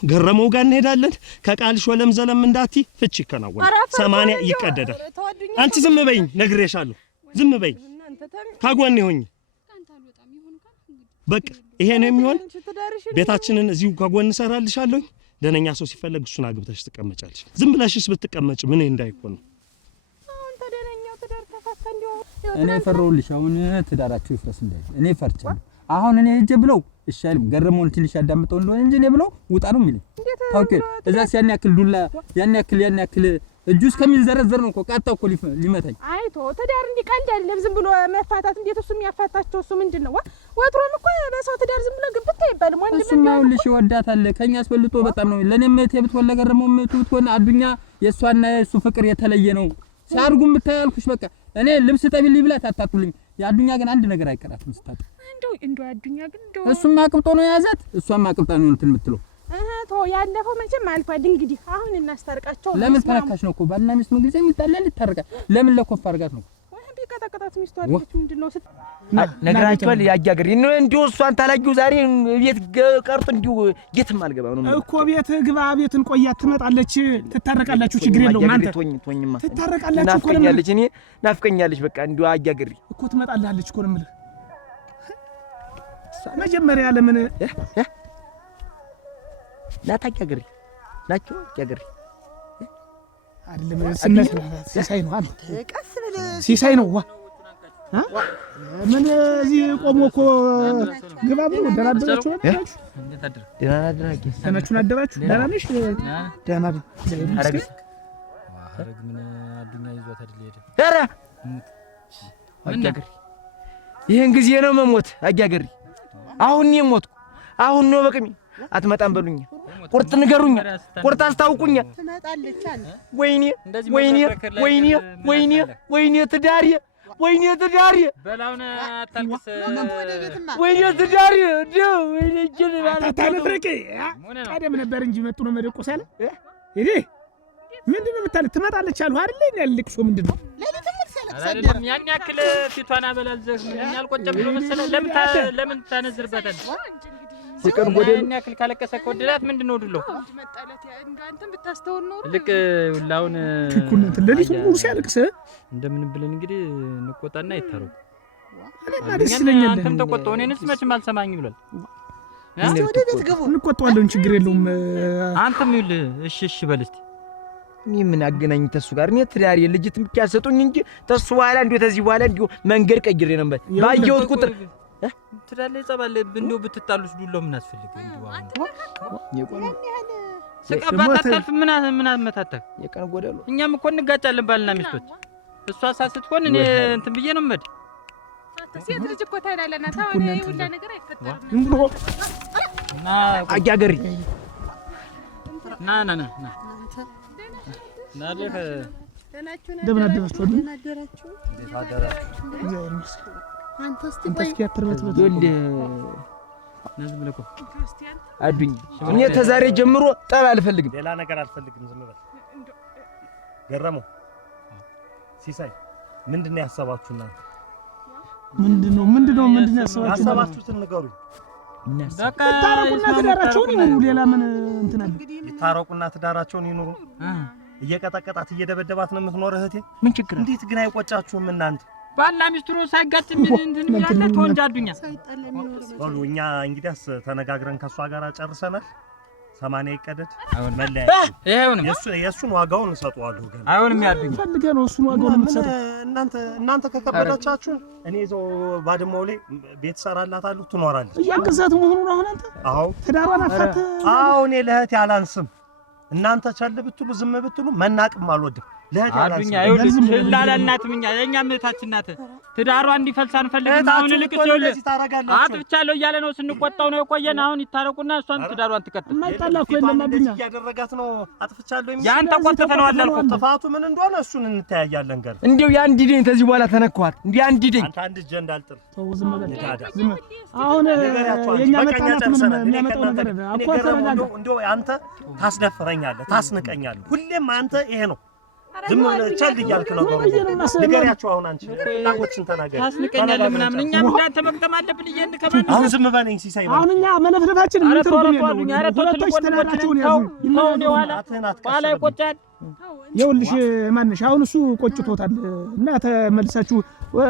ገረመው ጋር እንሄዳለን። ከቃልሽ ወለም ዘለም እንዳቲ ፍቺ ይከናወናል። 80 ይቀደዳል። አንቺ ዝም በይ ነግሬሻለሁ። ዝም በይ ታጓን ይሆኝ በቃ ይሄ ነው የሚሆን። ቤታችንን እዚሁ ከጎን እንሰራልሻለሁ። ደነኛ ሰው ሲፈለግ እሱን አግብተሽ ትቀመጫለሽ። ዝም ብለሽስ ብትቀመጭ ምን እንዳይሆን አሁን ተደረኛው ትዳር ተፋታ እንዲው እኔ ፈረውልሽ። አሁን ትዳራችሁ ይፍረስ እንዳይ እኔ ፈርቻለሁ። አሁን እኔ ሄጄ ብለው ይሻልም ገረመውን ትንሽ ያዳምጠው እንደሆነ እንጂ እኔ ብለው ውጣ ነው የሚለኝ። ታውቂ እዛስ ያን ያክል ዱላ ያን ያክል እጁ እስከሚዘረዘር ነው እኮ ቃጣው እኮ ሊመታኝ። አይቶ ትዳር እንዲህ ቀልድ አይደለም። ዝም ብሎ መፋታት እንዴት እሱ የሚያፋታቸው እሱ ምንድነው? ወትሮም እኮ በሰው ትዳር ዝም ብሎ ግብት አይባልም። ወንድም እሱማ ይኸውልሽ ይወዳታል። ከኛ አስበልጦ በጣም ነው። ለኔም እህቴ ብትወለ ገረመው እህቱ ብትሆን አዱኛ የእሷና የእሱ ፍቅር የተለየ ነው። ሲያርጉም ብታያልኩሽ በቃ እኔ ልብስ ጠቢልኝ ብላት አታጡልኝ። የአዱኛ ግን አንድ ነገር አይቀራትም ስታጣ። እንደው አዱኛ ግን እንደው እሱማ አቅብጦ ነው የያዛት፣ እሷማ አቅብጣ ነው እንትን የምትለው። ያለፈው መቼም አልፏል። እንግዲህ አሁን እናስታርቃቸው። ለምን ተረካሽ ነው እኮ ባልና ሚስት ምን ጊዜ የሚጣላል ይታረቃል። ለምን ለኮፍ አርጋት ነው ቢቀጠቅጣት ሚስቱ አለች ምንድነው ነግራችኋል። ያጃገር እንዲሁ እሷን ታላጊው ዛሬ ቤት ቀርጥ እንዲሁ የትም አልገባም ነው እኮ ቤት ግባ። ቤትን ቆያት ትመጣለች። ትታረቃላችሁ። ችግር የለውም። አንተ ቶኝማ ትታረቃላችሁ እኮ ነው ናፍቀኛለች። እኔ ናፍቀኛለች። በቃ እንዲሁ አጃገር እኮ ትመጣላለች እኮ ነው የምልህ። መጀመሪያ ለምን ላታጃገር ናቸው አጃገር አይደለም ስነት ሲሳይ ነው። አንተ ቀስ ብለህ ሲሳይ ነው። ምን እዚህ ቆሞ እኮ ግባ ብሎ ደራደራችሁ ነው። ደህና አደራችሁ። ደህና ነሽ? ደህና አረግ ምን አዱኛ ይዟት አይደል ሄደ። ኧረ አጃገር ይሄን ጊዜ ነው መሞት። አጃገር አሁን ነው ሞትኩ። አሁን ነው በቅሚ አትመጣም በሉኝ። ቁርጥ ንገሩኛ፣ ቁርጥ አስታውቁኛ። ትመጣለች አለ። ወይኔ ወይኔ ወይኔ ወይኔ ወይኔ ትዳሬ ወይኔ ትዳሬ በላውን አታልቅስ። ወይኔ ትዳሬ እንደው ወይኔ ጅል ታታነፍረቂ ቀደም ነበር እንጂ መጡ ነው መደቆስ አለ እኔ ምንድነው የምታለ ትመጣለች አሉ አይደል? እኔ ልቅሶ ምንድነው አይደለም ያን ያክል ፊቷን አበላልዘህ ምን ያልቆጨም ብሎ መሰለህ? ለምን ታነዝርበታል? ሲቀን ጎደል ያን ያክል ካለቀሰ ከወደዳት ምንድነው ድሎ አንተም ብታስተውል ነው ልቅ ሁላውን ትኩነት ለሊቱን ሙሉ ሲያለቅስ እንደምን ብለን እንግዲህ እንቆጣና ይታረቁ። እኔማ ደስ ይለኛል። አንተም ተቆጣው፣ እኔንስ መቼም አልሰማኝ ብሏል። እስቲ ወደ ቤት ግቡ። እንቆጣዋለን፣ ችግር የለውም። አንተም ይኸውልህ እሺ እሺ በል እስቲ። እኔ ምን አገናኝ ተሱ ጋር? እኔ ትዳሬ ልጅትም ብቻ ሰጡኝ እንጂ ተሱ በኋላ እንዴ ተዚህ በኋላ እንዴ መንገድ ቀይሬ ነበር ባየሁት ቁጥር ትዳለ ይጸባል እንደው ብትጣሉስ ዱላው ምን አስፈልግ እንደው የቆነ ስቀባት አታልፍ ምን አመታታ የቀን ጎደሉ እኛም እኮ እንጋጫለን ባልና ሚስቶች። እሷ ሳስትሆን እኔ እንትን ብዬ ነው መድ ሴት ልጅ እኮ ታይላለና ታውን ይሁላ ነገር አይፈጠርም። እንብሎ እና አጋገሪ ና ና ና ና ናለህ ደብና አደራችሁ አይደል? ደህና አደራችሁ። እንዴት አደራችሁ? እግዚአብሔር ይመስገን። አንተስ አንተስ ያተርበት ይወል ነዝ ብለህ እኮ አዱኝ እኔ ተዛሬ ጀምሮ ጠብ አልፈልግም፣ ሌላ ነገር አልፈልግም። ዝም በል ገረመው። ሲሳይ ምንድነው ያሰባችሁና? ምንድነው ያሰባችሁትን ንገሩኝ። በቃ ታረቁና ትዳራቸውን ይኑሩ። ሌላ ምን እንትን አለ? ይታረቁና ትዳራቸውን ይኑሩ። እየቀጠቀጣት እየደበደባት ነው የምትኖር እህቴ። ምን ችግር እንዴት ግን አይቆጫችሁም እናንተ? ባልና ሚስቱ ነው ሳይጋጭ ምን እንትን ይላል ተወንጃዱኛ። ሁሉ እኛ እንግዲያስ ተነጋግረን ከሷ ጋር ጨርሰናል። 80 ይቀደድ አሁን መለያ ይሄውንም የሱን ዋጋውን እንሰጠዋለሁ። ገና አሁንም ያዱኝ ፈልገህ ነው እሱን ዋጋውን የምትሰጠው? እናንተ ከከበዳቻችሁ እኔ እዛው ባድማው ላይ ቤት ሰራላታለሁ፣ ትኖራለች። እያገዛት መሆኑን አሁን አንተ አዎ ትዳሯን አፋት። አዎ እኔ ለእህቴ አላንስም። እናንተ ቸል ብትሉ ዝም ብትሉ መናቅም አልወድም። ለእህቴ አዱኛ አላንስም። ይኸውልህ ላላናት ምኛ የኛ እህታችን ናት። ትዳሯ እንዲፈልስ አንፈልግም። አሁን ልክ ይኸውልህ አጥፍቻለሁ እያለ ነው ስንቆጣው ነው የቆየን። አሁን ይታረቁና እሷም ትዳሯን ትቀጥል። የማይጣላ እኮ የለም አዱኛ። እያደረጋት ነው አጥፍቻለሁ የሚል ያን ተቆጥተህ ነው አላልኩት። ጥፋቱ ምን እንደሆነ እሱን እንተያያለን። ገር እንዴው ያን ዲዴኝ ተዚህ በኋላ ተነኳት እንዴ ያን ዲዴኝ አንተ አንድ እጅ እንዳልጥል ተው፣ ዝም በል ዝም። አሁን የኛ መጣላት ምን የሚያመጣው ነገር ነው? አቆ ተረጋጋ። እንደው አንተ ታስደፍረኛለህ፣ ታስንቀኛለህ። ሁሌም አንተ ይሄ ነው። ዝም ቸል እያልክ ነው። ንገሪያቸው አሁን አንቺ ላጎችን ተናገር። ታስንቀኛለህ ምናምን እኛም እንዳንተ መቅጠም አለብን እየንድ ከማን አሁን ዝም በለኝ ሲሳይ። አሁን እኛ መለፍለፋችን ምን ትርጉም የለውም። ሁለቶች ተናዳቸውን ያዙ ኋላ ይቆጫል። ይኸውልሽ ማንሽ አሁን እሱ ቆጭቶታል እና ተመልሳችሁ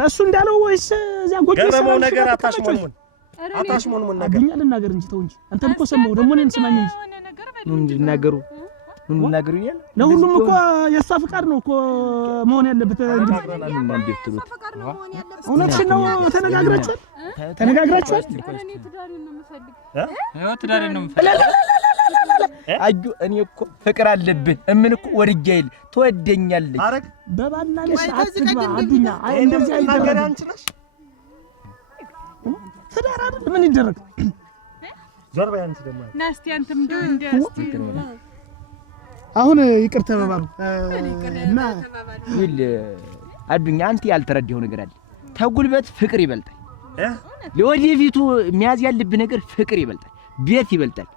እሱ እንዳለው ወይስ እዚያ ጎጆ ገረመው ነገር አታሽሞንሙን ነገር አብኛ ልናገር እንጂ ተው እንጂ አንተም እኮ ሰማው ደግሞ እኔን ስማኝ እንጂ ምን እንድናገሩ ይላል። ለሁሉም እኮ የእሷ ፍቃድ ነው እኮ መሆን ያለበት። እውነትሽን ነው። ተነጋግራችኋል? ትዳሬን ነው የምፈልግ። አዩ እኔ እኮ ፍቅር አለብን። እምን እኮ ወርጃ ይል ትወደኛለች። አረግ በባልና ሚስት አትግባ አዱኛ። አይ እንደዚህ አይደረግም። ትዳር አይደል ምን ይደረግ? ዞር በይ አንቺ ደግሞ ናስቲ አንተም እንደ አሁን ይቅር ተባባሉ እና ይል አዱኛ አንተ ያልተረዳው ነገር አለ። ተጉልበት ፍቅር ይበልጣል። ለወደፊቱ የሚያዝ ያለብህ ነገር ፍቅር ይበልጣል፣ ቤት ይበልጣል፣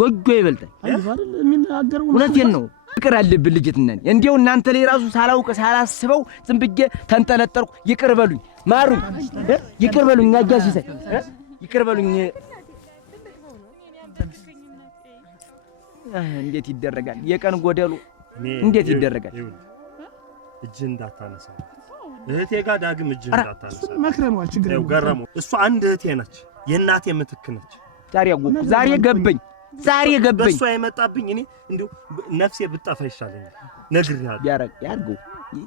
ጎጆ ይበልጣል። አይባል የሚናገረው እውነቴን ነው። ፍቅር አለብህ ልጅትነን እንዴው እናንተ ላይ ራሱ ሳላውቅ ሳላስበው ዝም ብዬ ተንጠለጠልኩ። ይቅር በሉኝ፣ ማሩኝ፣ ይቅር በሉኝ። አጃ ሲሳይ ይቅር በሉኝ። እንዴት ይደረጋል? የቀን ጎደሉ እንዴት ይደረጋል? እጅ እንዳታነሳ እህቴ ጋር ዳግም እጅ እንዳታነሳ መክረኗል። ችግር ነው። ገረመው እሷ አንድ እህቴ ነች፣ የእናቴ ምትክ ነች። ዛሬ ገበኝ። በእሷ የመጣብኝ እኔ እንዲሁ ነፍሴ ብጠፋ ይሻለኛል። ነግሬሃለሁ። ያርገው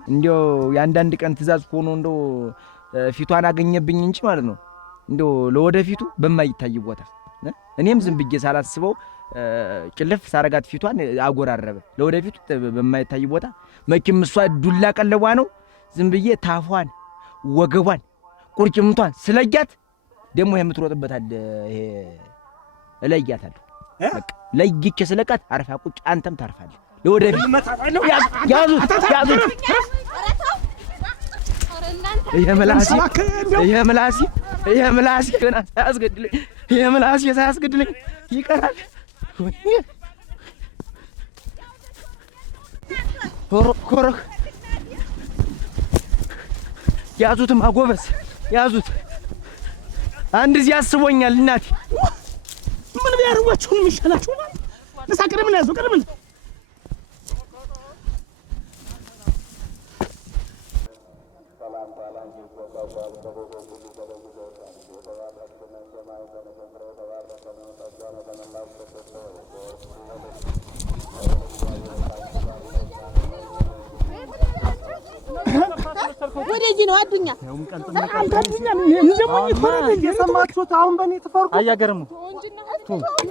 እንዲያው የአንዳንድ ቀን ትእዛዝ ሆኖ እንደው ፊቷን አገኘብኝ እንጂ ማለት ነው። እንደው ለወደፊቱ በማይታይ ቦታ እኔም ዝም ብዬ ሳላስበው ጭልፍ ሳረጋት ፊቷን አጎራረበ። ለወደፊቱ በማይታይ ቦታ መቼም እሷ ዱላ ቀለቧ ነው። ዝም ብዬ ታፏን፣ ወገቧን፣ ቁርጭምቷን ስለያት ደግሞ የምትሮጥበታል። ይሄ እለያታለሁ። በቃ ለይቼ ስለቃት አርፋ ቁጭ አንተም ታርፋለህ። ለወደፊት ያዙት ይሄ ምላሴ ገና ሳያስገድለኝ ይቀራል። ኮረክ ያዙትማ ጎበዝ ያዙት። አንድ እዚህ አስቦኛል እናቴ። ምን ቢያርዋችሁ ነው የሚሻላችሁ? ለሳቀደም ነው ያዘው ቀደም ወደዚህ ነው አዱኛ የሰማችሁት? አሁን በእኔ ትፈርዱ አያገርሙ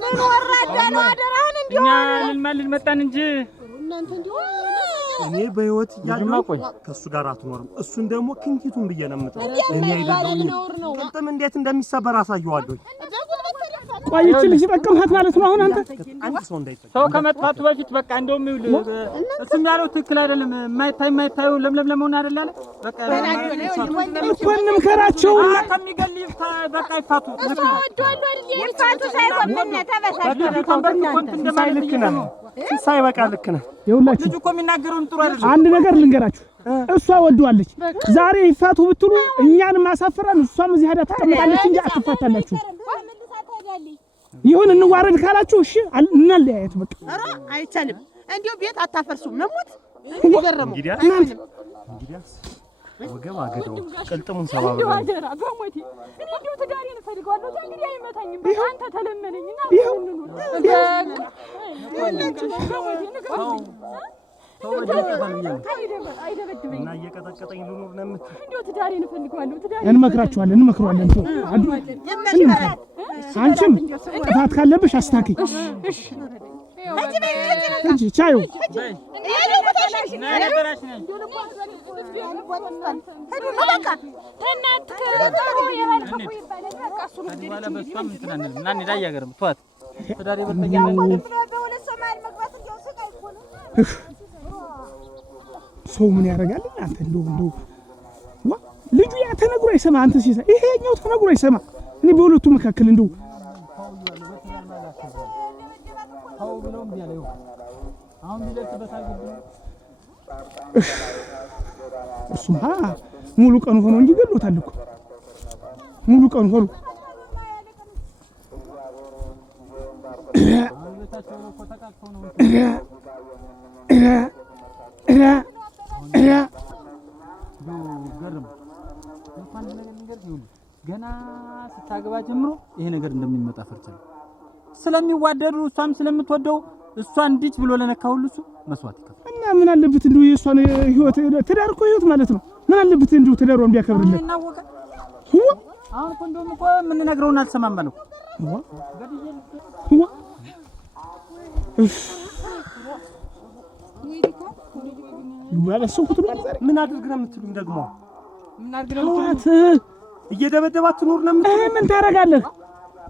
ምን ወራዳ ነው አደራህን እንዴ? እኛ ልንማልል መጣን እንጂ እናንተ እንዴ እኔ በህይወት እያለሁ ከሱ ጋር አትኖርም። እሱን ደግሞ ክንቲቱን ብዬ ነው የምጠራው። እኔ አይደለሁም። ቅልጥም እንዴት እንደሚሰበር አሳየዋለሁ። ቆይቼ ልጅ ጠቀምሃት ማለት ነው። አሁን አንተ አንድ ሰው እንዳይጠቀም ሰው ከመጥፋቱ በፊት በቃ እንደውም ይውል እሱም ያለው ትክክል አይደለም። የማይታየው ለምለም ሆነ አይደል አለ። በቃ ወንም ከራቸውና ከሚገል በቃ ይፋቱ ይፋቱ ሳይሆን ምን ተበሳጭ ሲሳይ በቃ ልክ ነህ። ይኸውላችሁ ልጅ እኮ የሚናገረውን ጥሩ አይደለም። አንድ ነገር ልንገራችሁ። እሷ ወደዋለች። ዛሬ ይፋቱ ብትሉ እኛን ማሳፈራን እሷም እዚህ ሄዳ ተቀምጣለች እንጂ አትፋታላችሁ። ይሁን እንዋረድ ካላችሁ እሺ እናለያየት በቃ። ኧረ አይቻልም። እንዴው ቤት አታፈርሱም። ነሙት ይገረሙ እንግዲያስ ወገብ አገደው ቅልጥሙን ሰባብረው አደራ በሞቴ እኔ እንዴው ትዳሬን ፈልጋለሁ። እንግዲህ አይመታኝም። አንተ ተለመነኝና እና እየቀጠቀጠኝ ልኑር ነው የምትል እንዴው ትዳሬን ፈልጋለሁ። እንመክራችኋለን። አንቺም ጥፋት ካለብሽ አስታኪ እሺ ቻዩ ሰው ምን ያደርጋል? አንተ እንደው ልጁ ያ ተነግሮ አይሰማ። አንተ ሲሰማ ይሄኛው ተነግሮ አይሰማ። እኔ በሁለቱ መካከል እንደው እሱማ ሙሉ ቀን ሆኖ እንጂ ገሎታል እኮ ሙሉ ቀን ሆኖ ገና ስታገባ ጀምሮ ይሄ ነገር እንደሚመጣ ፈርቻለሁ። ስለሚዋደዱ እሷም ስለምትወደው እሷን ዲች ብሎ ለነካ ሁሉ እሱ መስዋዕት ይከፍላል። እና ምን አለበት እንደው የእሷን ህይወት ትዳር እኮ ህይወት ማለት ነው። ምን አለበት እንደው ትዳሯን ቢያከብርለት? አሁን እኮ እንደውም እኮ የምንነግረውን አልሰማም አለው። ምን አድርግ ነው የምትሉኝ? ደግሞ ምን አድርግ ነው የምትሉኝ? እየደበደባት ትኖር ነው የምትሉኝ? ምን ታረጋለህ?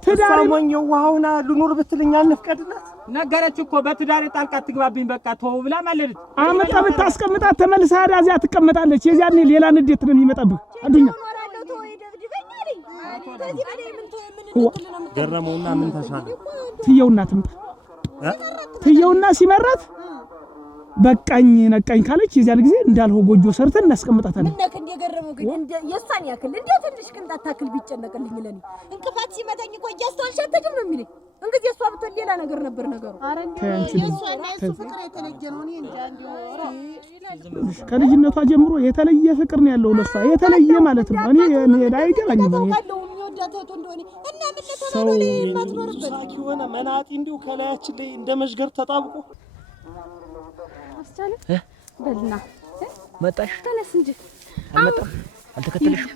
ትዳር ሞኝው ዋውና ልኑር ብትልኝ አልፈቀድላት። ነገረች እኮ በትዳር ጣልቃ ትግባብኝ በቃ ተው ብላ ማለች። አመጣ ብታስቀምጣት ተመልሳ እዚያ ትቀመጣለች። የዚያኔ ሌላ ንዴት ነው የሚመጣብህ። አዱኛ ገረመውና ምን ተሻለ? ትየውና ትምጣ ትየውና ሲመራት በቃኝ ነቃኝ ካለች የዚያን ጊዜ እንዳልሆ ጎጆ ሰርተን እናስቀምጣታለን። እንደክ እንደገረመው ግን እንደ የሷን ያክል እንዴ ትንሽ ቅንጣት ታክል ቢጨነቅልኝ ለኔ እንቅፋት ሲመታኝ እኮ እያስተዋልሽ አትሄድም ነው የሚለኝ። እንግዲህ እሷ ብትል ሌላ ነገር ነበር ነገሩ። አረ እንዴ የሷና የሱ ፍቅር የተለየ ነው። እኔ እንጃ እንዴ ከልጅነቷ ጀምሮ የተለየ ፍቅር ነው ያለው ለሷ የተለየ ማለት ነው። እኔ አይገባኝም። ሰው ሳኪ ሆነ መናጢ እንዲሁ ከላያችን ላይ እንደ መሽገር ተጣብቆ አስቻለ በልና መጣሽ? ተነስ እንጂ አልመጣም። አልተከተለሽም?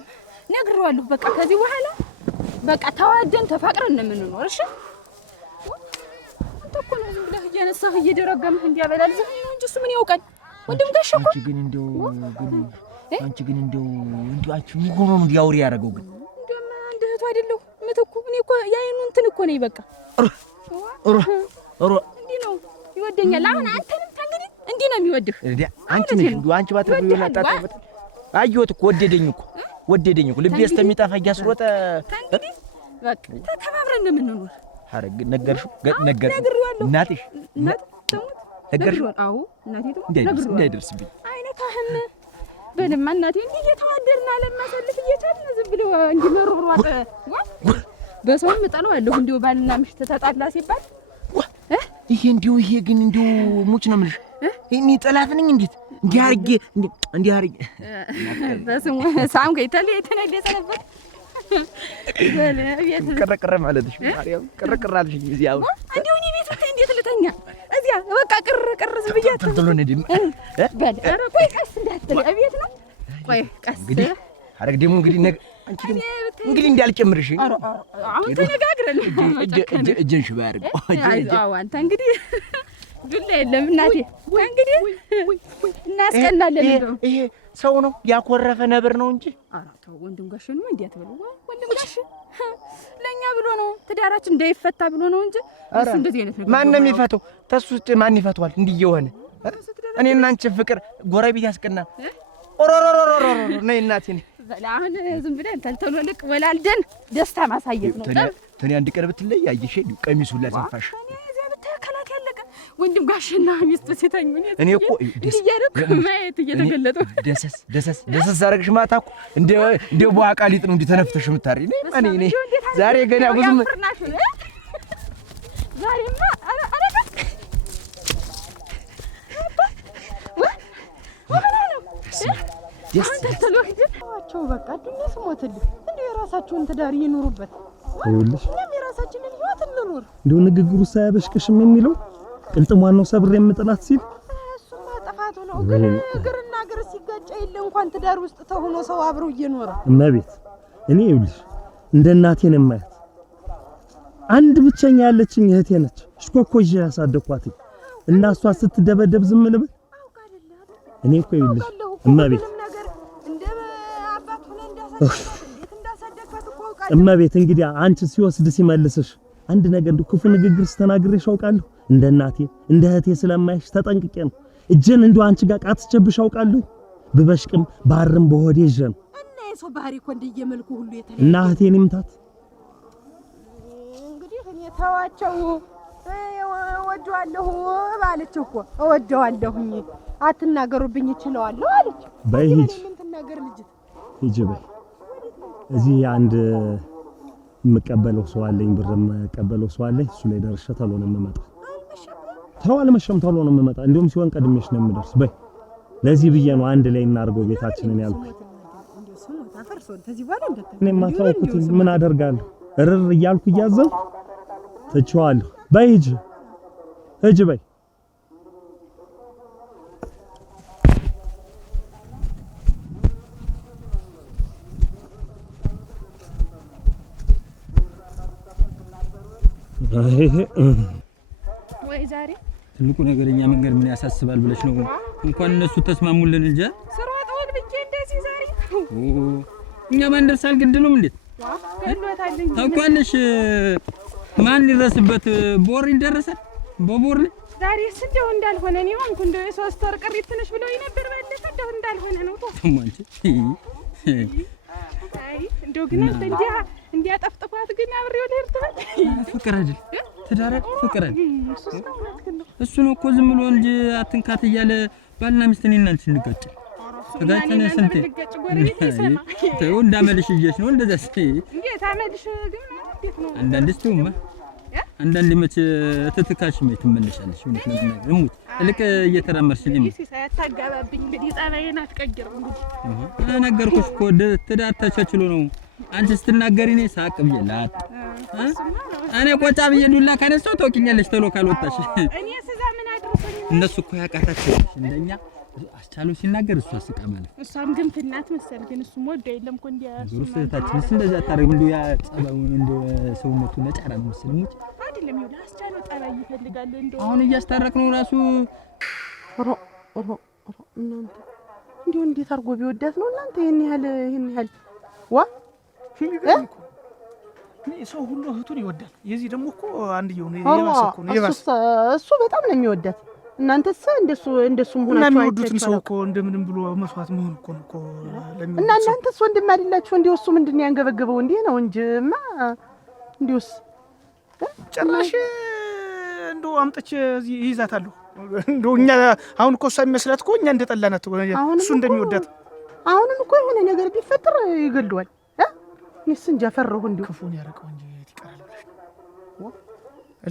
ነግሬዋለሁ። በቃ ከዚህ በኋላ በቃ ተዋደን ተፋቅረን ነው የምንኖር። እሺ አንተ እኮ ነው ዝም ብለህ እያነሳህ እየደረገምህ እንዲያበላል ዝም ነው እንጂ እሱ ምን ያውቃል? ወንድም ጋር እኮ አንቺ ግን እንደው አንቺ ምን ነው እንዲያውሪ ያደረገው ግን እንደውም አንድ እህቱ አይደለሁ ምትኩ እኔ እኮ ያይኑ እንትን እኮ ነኝ በቃ እንዲህ ነው ይወደኛል። አሁን አንተንም እንግዲህ እንዲህ ነው የሚወድህ። አንቺ ነሽ እንዲሁ አንቺ ባትረዱ ይላጣጣበት አየሁት እኮ ወደደኝ እኮ ልቤ እስከሚጠፋ እያስሮጠ እንግዲህ በቃ ተከባብረን ነው የምንኖር። አረግ ነገርሽው እናትሽ ነገርሽው? አዎ እናቴ እንዳይደርስብኝ አይነካህም በልማ እናቴ እንዲህ እየተዋደድን አለማሳልፍ እየቻልን ዝም ብሎ እንዲህ መሮሯጥ በሰውም እጠለዋለሁ። እንዲሁ ባልና ምሽት ተጣላ ሲባል ይሄ ግን እንዲሁ ሙች ነው የምልሽ። እኔ ጠላት ነኝ እንዴት እንዲህ አርጌ በስሙ ሳምከኝ ተለያይተን የሰነበት ቅርቅር ማለትሽ ማርያም ቅርቅር አልሽኝ። እዚያ አሁን እንዲሁ እኔ ቤት ብታይ እንዴት ልተኛ እዚያ በቃ ቅርቅር ዝም ብያት ተብሎ ነው ድም በል ኧረ ቆይ ቀስ እንዳትል እቤት ነው ቆይ ቀስ እንግዲህ አረግ ደግሞ እንግዲህ አንቺ ደግሞ እንግዲህ እንዳልጨምርሽ አሁን ተነጋግረን እጅን ሽባ ያርገው። አዎ አንተ እንግዲህ ዱላ የለም እናቴ እንግዲህ እናስቀናለን። ይሄ ሰው ነው ያኮረፈ ነብር ነው እንጂ ኧረ ተው ወንድም ጋሽ ነው እንዴት ብሎ ወንድም ጋሽ ለኛ ብሎ ነው ትዳራችን እንዳይፈታ ብሎ ነው እንጂ እሱ እንደዚህ አይነት ነገር ማን ነው የሚፈታው? ተሱ ውስጥ ማን ይፈታዋል? እንዲህ የሆነ እኔና አንቺ ፍቅር ጎረቤት ያስቀና ኦሮሮሮሮሮ ነይ እናቴ ነይ አሁን ዝም ብለን ተልተሎ ልቅ ወላልደን ደስታ ማሳየት ነው። ተኔ አንድ ቀን ብትለይ አየሽ ቀሚሱ ለሰፋሽ እዚያ ብታከላት ያለቀ ወንድም ጋሽና ሚስቱ ሲተኙ እኔ እኮ ማየት እየተገለጡ ደሰስ አረግሽ ማታ እኮ እንደ በዋቃ ሊጥ ነው እንዲህ ተነፍተሽ የምታሪ እኔ ዛሬ ገና ብዙም ዛሬማ አንተተሎቸው በቃ ዱንያስ ሞትልህ እንዴ የራሳቸውን ትዳር ይኑሩበት። ይኸውልሽ እኛም የራሳችንን ህይወት እንኑር። እንደው ንግግሩ ሳያበሽቅሽም የሚለው ቅልጥሟን ነው ሰብር የምጥላት ሲል እሱማ ጥፋቱ ነው። ግን እግርና እግር ሲጋጫ የለ እንኳን ትዳር ውስጥ ተሆኖ ሰው አብሮ እየኖረ እመቤት እኔ ይኸውልሽ እንደ እናቴ ነው የማያት። አንድ ብቸኛ ያለችኝ እህቴ ነች። እሽኮኮዬ ያሳደኳት እና እሷ ስትደበደብ ዝም ልበል? እኔ እኮ ይኸውልሽ እመቤት እመቤት እንግዲህ አንቺ ሲወስድ ሲመልስሽ አንድ ነገር ክፉ ንግግር ስተናግሬሽ አውቃለሁ? እንደ እናቴ እንደ እህቴ ስለማይሽ ተጠንቅቄ ነው እጄን እንደው አንቺ ጋር ቃትቼብሽ አውቃለሁ? ብበሽቅም ባርም በሆዴ ይዤ ነው እና የሰው ባህሪ እኮ እንደየመልኩ ሁሉ የተለየ እና እህቴን ይምታት እንግዲህ እኔ ተዋቸው እወደዋለሁ ባለች እኮ እወደዋለሁኝ አትናገሩብኝ እችለዋለሁ አለች። በይሂድ ምን ትናገር ልጅ ሂጂ በይ። እዚህ አንድ የምቀበለው ሰው አለኝ፣ ብር የምቀበለው ሰው አለኝ። እሱ ላይ ደርሼ ተሎ ነው የምመጣው። አልመሸም ተሎ ነው የምመጣ። እንደውም ሲሆን ቀድሜሽ ነው የምደርስ። በይ ለዚህ ብዬ ነው አንድ ላይ እናርገው ቤታችንን ያልኩኝ። እኔማ ተውኩት ምን አደርጋለሁ? እርር እያልኩ እያዘንኩ ትቼዋለሁ። በይ ሂጂ በይ። ወይ ዛሬ ትልቁ ነገርኛ መንገድ ምን ያሳስባል ብለሽ ነው? እንኳን እነሱ ተስማሙልን እንጂ ስራውን ብቻ እንደዚህ ዛሬ እኛ ማን ደርሳል ግድሉም እንዴት ገሎታለኝ ታውቂያለሽ? ማን ሊደርስበት ቦር ይደረሳል በቦር ዛሬስ እንደው እንዳልሆነ ነው እንኩ እንደው የሶስት ወር ቅሪት ትንሽ ብለው ነበር ባለፈ እንደው እንዳልሆነ ነው ተማንቺ አይ እንደው ግን እንዲያጠፍጥፋት ግን አብሬው ልሄድ ትበል ፍቅር አይደል ትዳር ፍቅር አይደል እሱ ነው እኮ ዝም ብሎ እንጂ አትንካት እያለ ባልና ሚስት እኔና አንቺ እንጋጭ ተጋጭተን ስንት ተው እንዳመልሽ እየሽ ነው እንደዛ እንዴት አመልሽ ግን እንዴት ነው አንዳንድስ ተውማ አንዳንድ መች ተተካሽ ምን ትመለሻለሽ ምን ነገር እሙት ልክ እየተራመርሽ ነው ሳያታጋባብኝ እንግዲህ ጸባዬን አትቀይር እንግዲህ ነገርኩሽ እኮ ትዳር ተቻችሎ ነው አንቺ ስትናገሪ ነው ሳቅ ብዬላት እኔ ቆጫ ብዬ ዱላ ካነሳው ታውቂኛለሽ ተሎ ካልወጣሽ እኔ ስዛ ምን አድርሰኝ እነሱ እኮ ያቃታቸው እንደኛ አስቻሉ ሲናገር እሷ ስቃ ማለት እሷም ግን ፍናት መሰል ግን እሱ ወደ የለም እኮ እንዲያ ሩስታችን እንደዛ ታረግ እንዴ ያ ጸባው እንደ ሰውነቱ ነጫራ ነው መስልሙት አይደለም ይኸውልህ አስቻለው ጠባይ ይፈልጋል እንደው አሁን እያስታረቅ ነው ራሱ እናንተ እንዴው እንዴት አርጎ ቢወዳት ነው እናንተ ይሄን ያህል ዋ ሰው ሁሉ እህቱን ይወዳል። የዚህ ደግሞ እኮ አንድየው ነው የባሰ ነው የባሰ። እሱ በጣም ነው የሚወዳት። እናንተስ እንደሱ መሆናችሁ እና የሚወዱትን ሰው እኮ እንደምንም ብሎ መስዋዕት መሆን እኮ ነው እኮ ለምን እና እናንተስ ወንድም አይደላችሁ እንዴ? እሱ ምንድነው ያንገበገበው እንዴ ነው እንጂማ እንዴውስ ጭራሽ እንደው አምጥቼ እዚህ ይይዛታለሁ። እንደው እኛ አሁን እኮ እሷ የሚመስላት እኮ እኛ እንደጠላናት እሱ እንደሚወዳት አሁንም እኮ የሆነ ነገር ቢፈጠር ይገድሏል። እኔስ እንጃ ፈራሁ። እንደው ክፉን ያርቀው እንጂ ይቀራል ብለሽ ነው።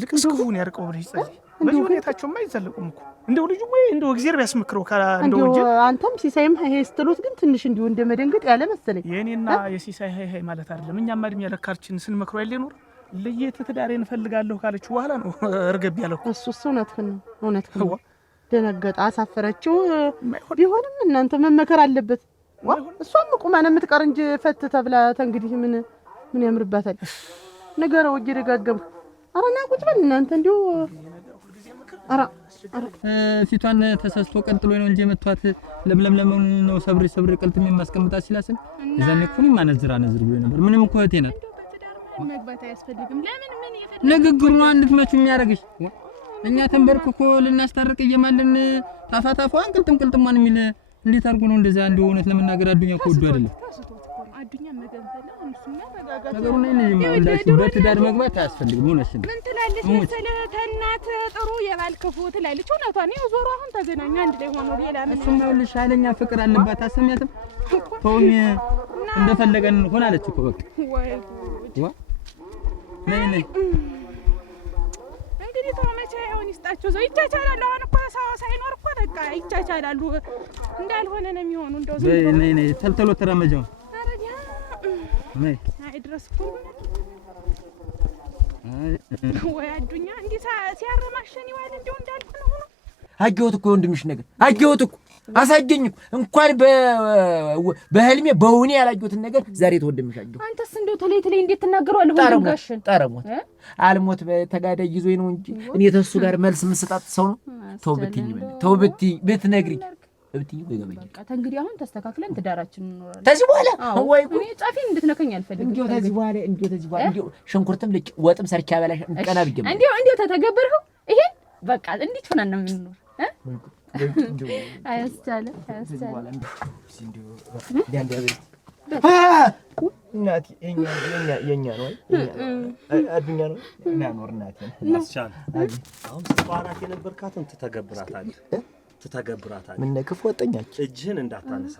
ልክስ ክፉን ያርቀው ብለሽ ጸልይ። በዚህ ሁኔታቸውማ አይዘለቁም እኮ እንደው ልጁ ወይ እንደው እግዚአብሔር ቢያስመክረው እንደው እንጂ አንተም ሲሳይም ሀይ ስትሉት ግን ትንሽ እንደው እንደመደንገጥ ያለ መሰለኝ። የኔና የሲሳይ ሀይ ማለት አይደለም። እኛማ እድሜ ለካርችን ስንመክረው አይደል ኖር ለየት ትዳሬን እፈልጋለሁ ካለች በኋላ ነው እርገብ ያለው። እሱስ እውነትህን ነው። ደነገጣ፣ አሳፈረችው። ቢሆንም እናንተ መመከር አለበት። እሷም ቁማን የምትቀር እንጂ ፈት ተብላ ተንግዲህ ምን ያምርባታል? ነገረው እየደጋገምኩ ኧረ ና ቁጭ በል እናንተ እንዲሁ ኧረ ፊቷን ተሰስቶ ቀጥሎ ነው እንጂ መቷት ለምለም ነው ሰብሪ ቀልት የሚያስቀምጣት ሲላስን እዛኔ እኮ ነው ማነዝራ ብሎ ነበር። ምንም እኮ እህቴ ናት። መግባት አያስፈልግም። ለምን ምን ይፈልግ ንግግሩ ነው እንድትመቹ የሚያደርግሽ። እኛ ተንበርክኮ ልናስታርቅ እየማልን ታፋታፋን ቅልጥም የሚል እንዴት አድርጎ ነው እንደዛ? እንደው እውነት ለመናገር አዱኛ እኮ ወዱ አይደለም። አዱኛ መገንፈል ነው እሱማ ተጋጋተ ነገሩ ነው። እኔ ማለት በትዳር መግባት አያስፈልግም። እውነት ነው። ምን ትላለች መሰለህ? ተናት ጥሩ የባል ክፉ ትላለች። እውነቷን ነው። ዞሮ አሁን ተገናኙ አንድ ላይ ሆኖ ሌላ ምን እሱማ ልሽ ኃይለኛ ፍቅር አለባት። አሰሚያትም ተውኝ እንደፈለገን ሆነ አለች እኮ በቃ ወይ ጉድ ነይ እንግዲህ ተመቻ ይሁን ይስጣችሁ። ዘው ይቻቻላል። አሁን እኮ ሰው ሳይኖር እኮ በቃ ይቻቻላሉ። እንዳልሆነ ነው የሚሆኑ። እንደው ዝም ብሎ ነይ ተልተሎ ተራመጀው አረዲያ ነይ አይድረስ እኮ ወይ አዱኛ እንዲህ ሲያረማሽን ይዋል እንደው እንዳልሆነ ሆኖ አየሁት እኮ ወንድምሽ ነገር አየሁት እኮ አሳጀኝ እኮ እንኳን በህልሜ በውኔ ያላየሁትን ነገር ዛሬ ተወደምሽ አየሁ። አንተስ እንደው ተለይ እንዴት ትናገረዋለህ? ወንድም ጋሽን ጠረሞት አልሞት በተጋዳይ ይዞኝ ነው እንጂ እኔ ተሱ ጋር መልስ የምሰጣት ሰው ነው። ተው ብትነግሪኝ እብትይ ይገበኝ። በቃ እንግዲህ አሁን ተስተካክለን ትዳራችን እንኖራለን። ከዚህ በኋላ ወይ እኔ ጻፊን እንድትነከኝ አልፈልግም። እንዴው ከዚህ በኋላ እንዴው ሽንኩርትም ልጭ ወጥም ሰርቻ በላሽ ቀና ብገም እንዴው ተተገበርኸው ይሄን በቃ እንዴት ሆነን ነው የምንኖር? አያስቻለ እናቴ የኛ ነው አዱኛ ነው እና ኖር እናቴ አስቻለ አሁን ስጧራት የነበርካትን ትተገብራታለህ። ምን ክፉ ወጠኛች እጅህን እንዳታነሳ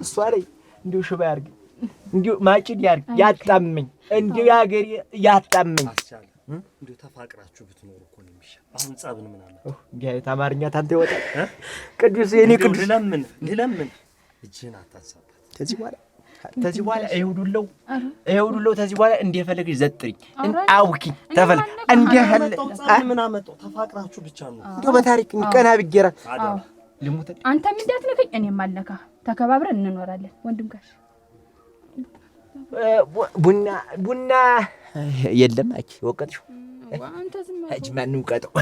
እሷ ላይ እንዲሁ ሽባ ያርግ እንዲሁ ማጭድ ያርግ ያጣመኝ እንዲሁ ያገሬ ያጣመኝ አስቻለ እንዲሁ ተፋቅራችሁ ብትኖሩ እኮ ነው የሚሻል። አሁን ጸብን ምን አለ እንዴ አማርኛ ታንተ ይወጣል። ቅዱስ የኔ ቅዱስ ልለምን እጅህን አታንሳባት። ተዚህ በኋላ ይሁዱለው ተዚህ በኋላ እንደፈለግሽ ዘጥሪኝ አውኪ ተፈል እንደፈለ ምን አመጣው? ተፋቅራችሁ ብቻ ነው እንዴ በታሪክ ቀና ብጌራ ልሙት። አንተም እንዳትነከኝ እኔም አልነካ። ተከባብረን እንኖራለን። ወንድም ጋሽ ቡና የለም። አኪ ወቀጥሽ አንተ ዝም አጅ ማንም ቀጠው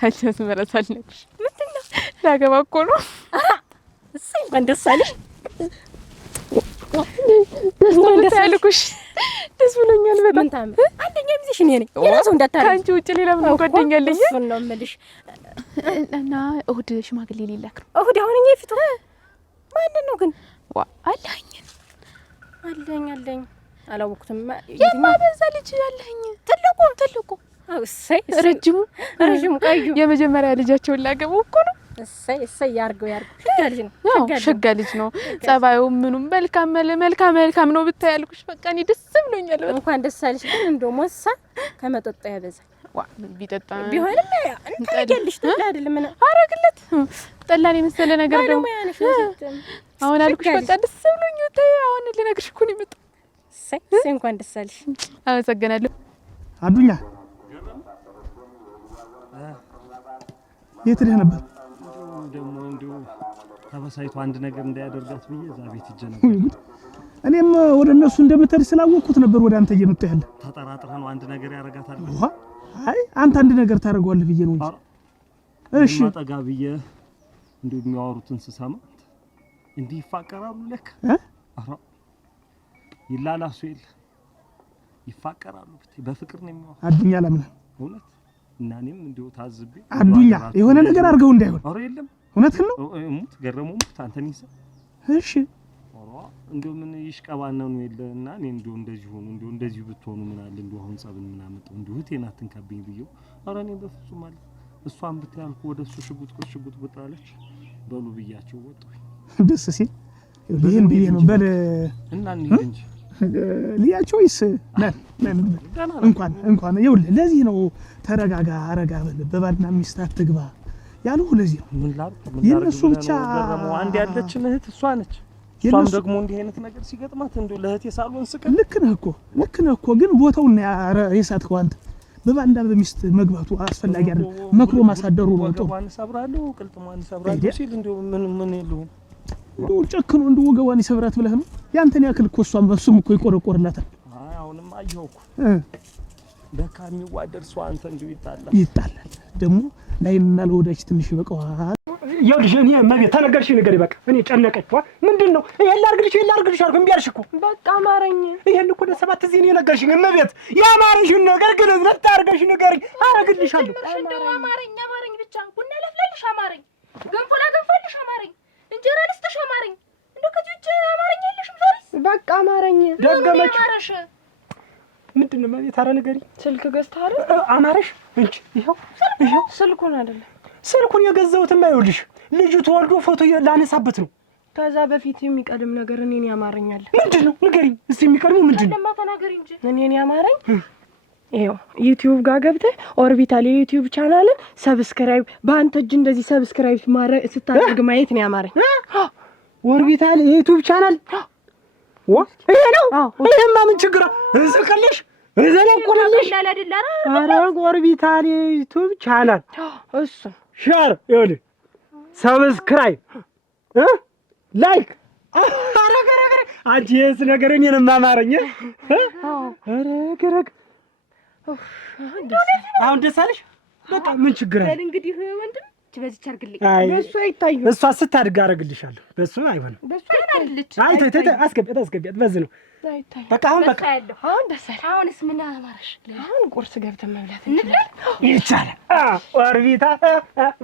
አቸስ መረሳልነሽ ምንድነው? ላገባ እኮ ነው። እሰይ እንኳን ደስ አለሽ። ደስ አለሽ። ደስ ብሎኛል በጣም። ምን ታም አንደኛ ጊዜሽ እኔ ነኝ። የራሱ እንዳታረግ አንቺ ውጪ ሌላ ምን ጓደኛ አለኝ? እሱን ነው የምልሽ። እና እሁድ ሽማግሌ ሊላክ ነው። እሁድ አሁን እኛ ፊቱ ማንን ነው ግን? ዋ አለኝ አላወኩትም። የማበዛ ልጅ አለኝ። ትልቁ እሰይ ረጅሙ ቀዩ የመጀመሪያ ልጃቸውን ላገቡ እኮ ነው። እሰይ ያርገው ሸጋ ልጅ ነው። ጸባዩ ምኑም መልካም ነው ብታይ ያልኩሽ። በቃ እኔ ደስ ብሎኛል። እንኳን ደስ አለሽ። ግን እንደው ሞሳ ከመጠጣ ያበዛል። ዋ ቢጠጣ ቢሆንም እንታገልሽ ተላ አይደለም ምን አረግለት ጠላኔ መሰለ ነገር ደግሞ አሁን አልኩሽ። በቃ ደስ ብሎኝ ብታይ አሁን ልነግርሽ እኮ ነው የመጣው። እሰይ እንኳን ደስ አለሽ። አመሰግናለሁ። አዱኛ የት ነበር? ደግሞ እንዲሁ ተበሳይቶ አንድ ነገር እንዳያደርጋት ብዬ እዛ ቤት ሂጅ ነበር። እኔም ወደ እነሱ እንደምትሄድ ስላወቅኩት ነበር ወደ አንተ እየመጣ ያለ። ተጠራጥረህ ነው አንድ ነገር ያረጋታል? አይ አንተ አንድ ነገር ታደርገዋለህ ብዬ ነው እንጂ። እሺ ማጠጋ ብዬ እንዲሁ የሚያወሩትን ስሰማ እንዲህ ይፋቀራሉ ለካ። አራ ይላላሱ የለ ይፋቀራሉ በፍቅር ነው የሚያው አዱኛ ለምን እውነት እና እኔም እንደው ታዝቤ አዱኛ የሆነ ነገር አድርገው እንዳይሆን አረ የለም እውነትህን ነው ሙት ገረመው ሙት አንተን ይሰ እሺ አራ እንደው ምን ይሽቀባናው ነው የለና እኔ እንደው እንደዚህ ሆኖ እንደው እንደዚህ ብትሆኑ ምን አለ እንደው አሁን ጸብን ምን አመጣው እንደው እህቴን አትንካብኝ ብየው አረ እኔ በፍጹም አለ እሷን ብትያልኩ ወደሱ ሽጉጥ ብጣለች በሉ ብያቸው ወጡ ደስ ሲል ይሄን ብዬ ነው በል እና እንሂድ እንጂ ሊያቾይስ እንኳን ይኸውልህ ለዚህ ነው ተረጋጋ አረጋ በል በባልና ሚስት አትግባ ያለው ለዚህ ነው ምን ላድርግ የነሱ ብቻ አንድ ያለችን እህት እሷ ነች እሷም ደግሞ እንዲህ አይነት ነገር ሲገጥማት እንደው ለእህቴ ሳልሆን ስቀ ልክ ነህ እኮ ግን ቦታውን የሳትከው አንተ በባልና በሚስት መግባቱ አስፈላጊ አይደለም መክሮ ማሳደሩ ነው ጥሩ ወገቧን ሰብራለሁ ቅልጥሟን ሰብራለሁ ሲል እንደው ምን የለውም ጨክኖ እንደው ወገቧን ይሰብራት ብለህ ነው ያንተን ያክል እኮ እሱም እኮ ይቆረቆርላታል አሁንም አየሁ እኮ ለካ የሚዋደድ ሰው አንተ እንደው ይጣላል ደግሞ ላይና ለወዳጅ ትንሽ ይበቃዋል ይኸውልሽ እኔ መቤት ተነገርሽ ነገር ይበቃ እኔ ጨነቀኝ ምንድነው ይሄን ላርግልሽ አልኩ እምቢ አልሽ እኮ በቃ አማረኝ ይሄን እኮ ለሰባት ጊዜ ነው የነገርሽኝ መቤት ያማረሽን ነገር ግን ልታርገሽ ንገሪኝ አረግልሻለሁ እንደው አማረኝ ብቻ ቡና ለፍለልሽ አማረኝ ገንፎ ላገንፈልሽ አማረኝ እንጀራ ልስጥሽ አማረኝ እንደው ከዚህ ውጭ አማረኝ የለሽም ዛሬ በቃ አማረኝ ደገመች አማረሽ ምንድነው መቤት አረ ንገሪኝ ስልክ ገዝተህ አይደል አማረሽ እንጂ ይሄው ስልኩን አይደለም ስልኩን የገዛሁትማ ይኸውልሽ ልጁ ተወልዶ ፎቶ ላነሳበት ነው ከዛ በፊት የሚቀድም ነገር እኔን ያማረኛል ምንድነው ንገሪኝ እስቲ የሚቀድመው ምንድነው ለማ ተናገሪ እንጂ እኔን ያማረኝ ይሄው ዩቲዩብ ጋር ገብተህ ኦርቢታል የዩቲዩብ ቻናልን ሰብስክራይብ በአንተ እጅ እንደዚህ ሰብስክራይብ ማድረግ ስታደርግ ማየት ነው ያማረኝ ኦርቢታል የዩቲዩብ ቻናል ይሄ ነው ይሄማ ምን ችግር እንስልከልሽ እዘለቆልሽ ኧረ ኦርቢታል የዩቲዩብ ቻናል እሱ ሼር ይኸውልህ ሰብስክራይብ ላይክ አረገረገረ አጂስ ነገር እኔንም አማረኝ አረገረገ አሁን ደስ አለሽ በቃ ምን ችግር አለ እንግዲህ ወንድም በዚህ አድርግልኝ በሱ አይታዩ እሷ ስታድግ አረግልሻለሁ በሱ አይሆንም በሱ አይታልልሽ አስገቢያት በዚህ ነው አይታይ በቃ አሁን ደስ አለ አሁንስ ምን አማረሽ አሁን ቁርስ ገብተን መብላት ይቻላል ኦርቢታ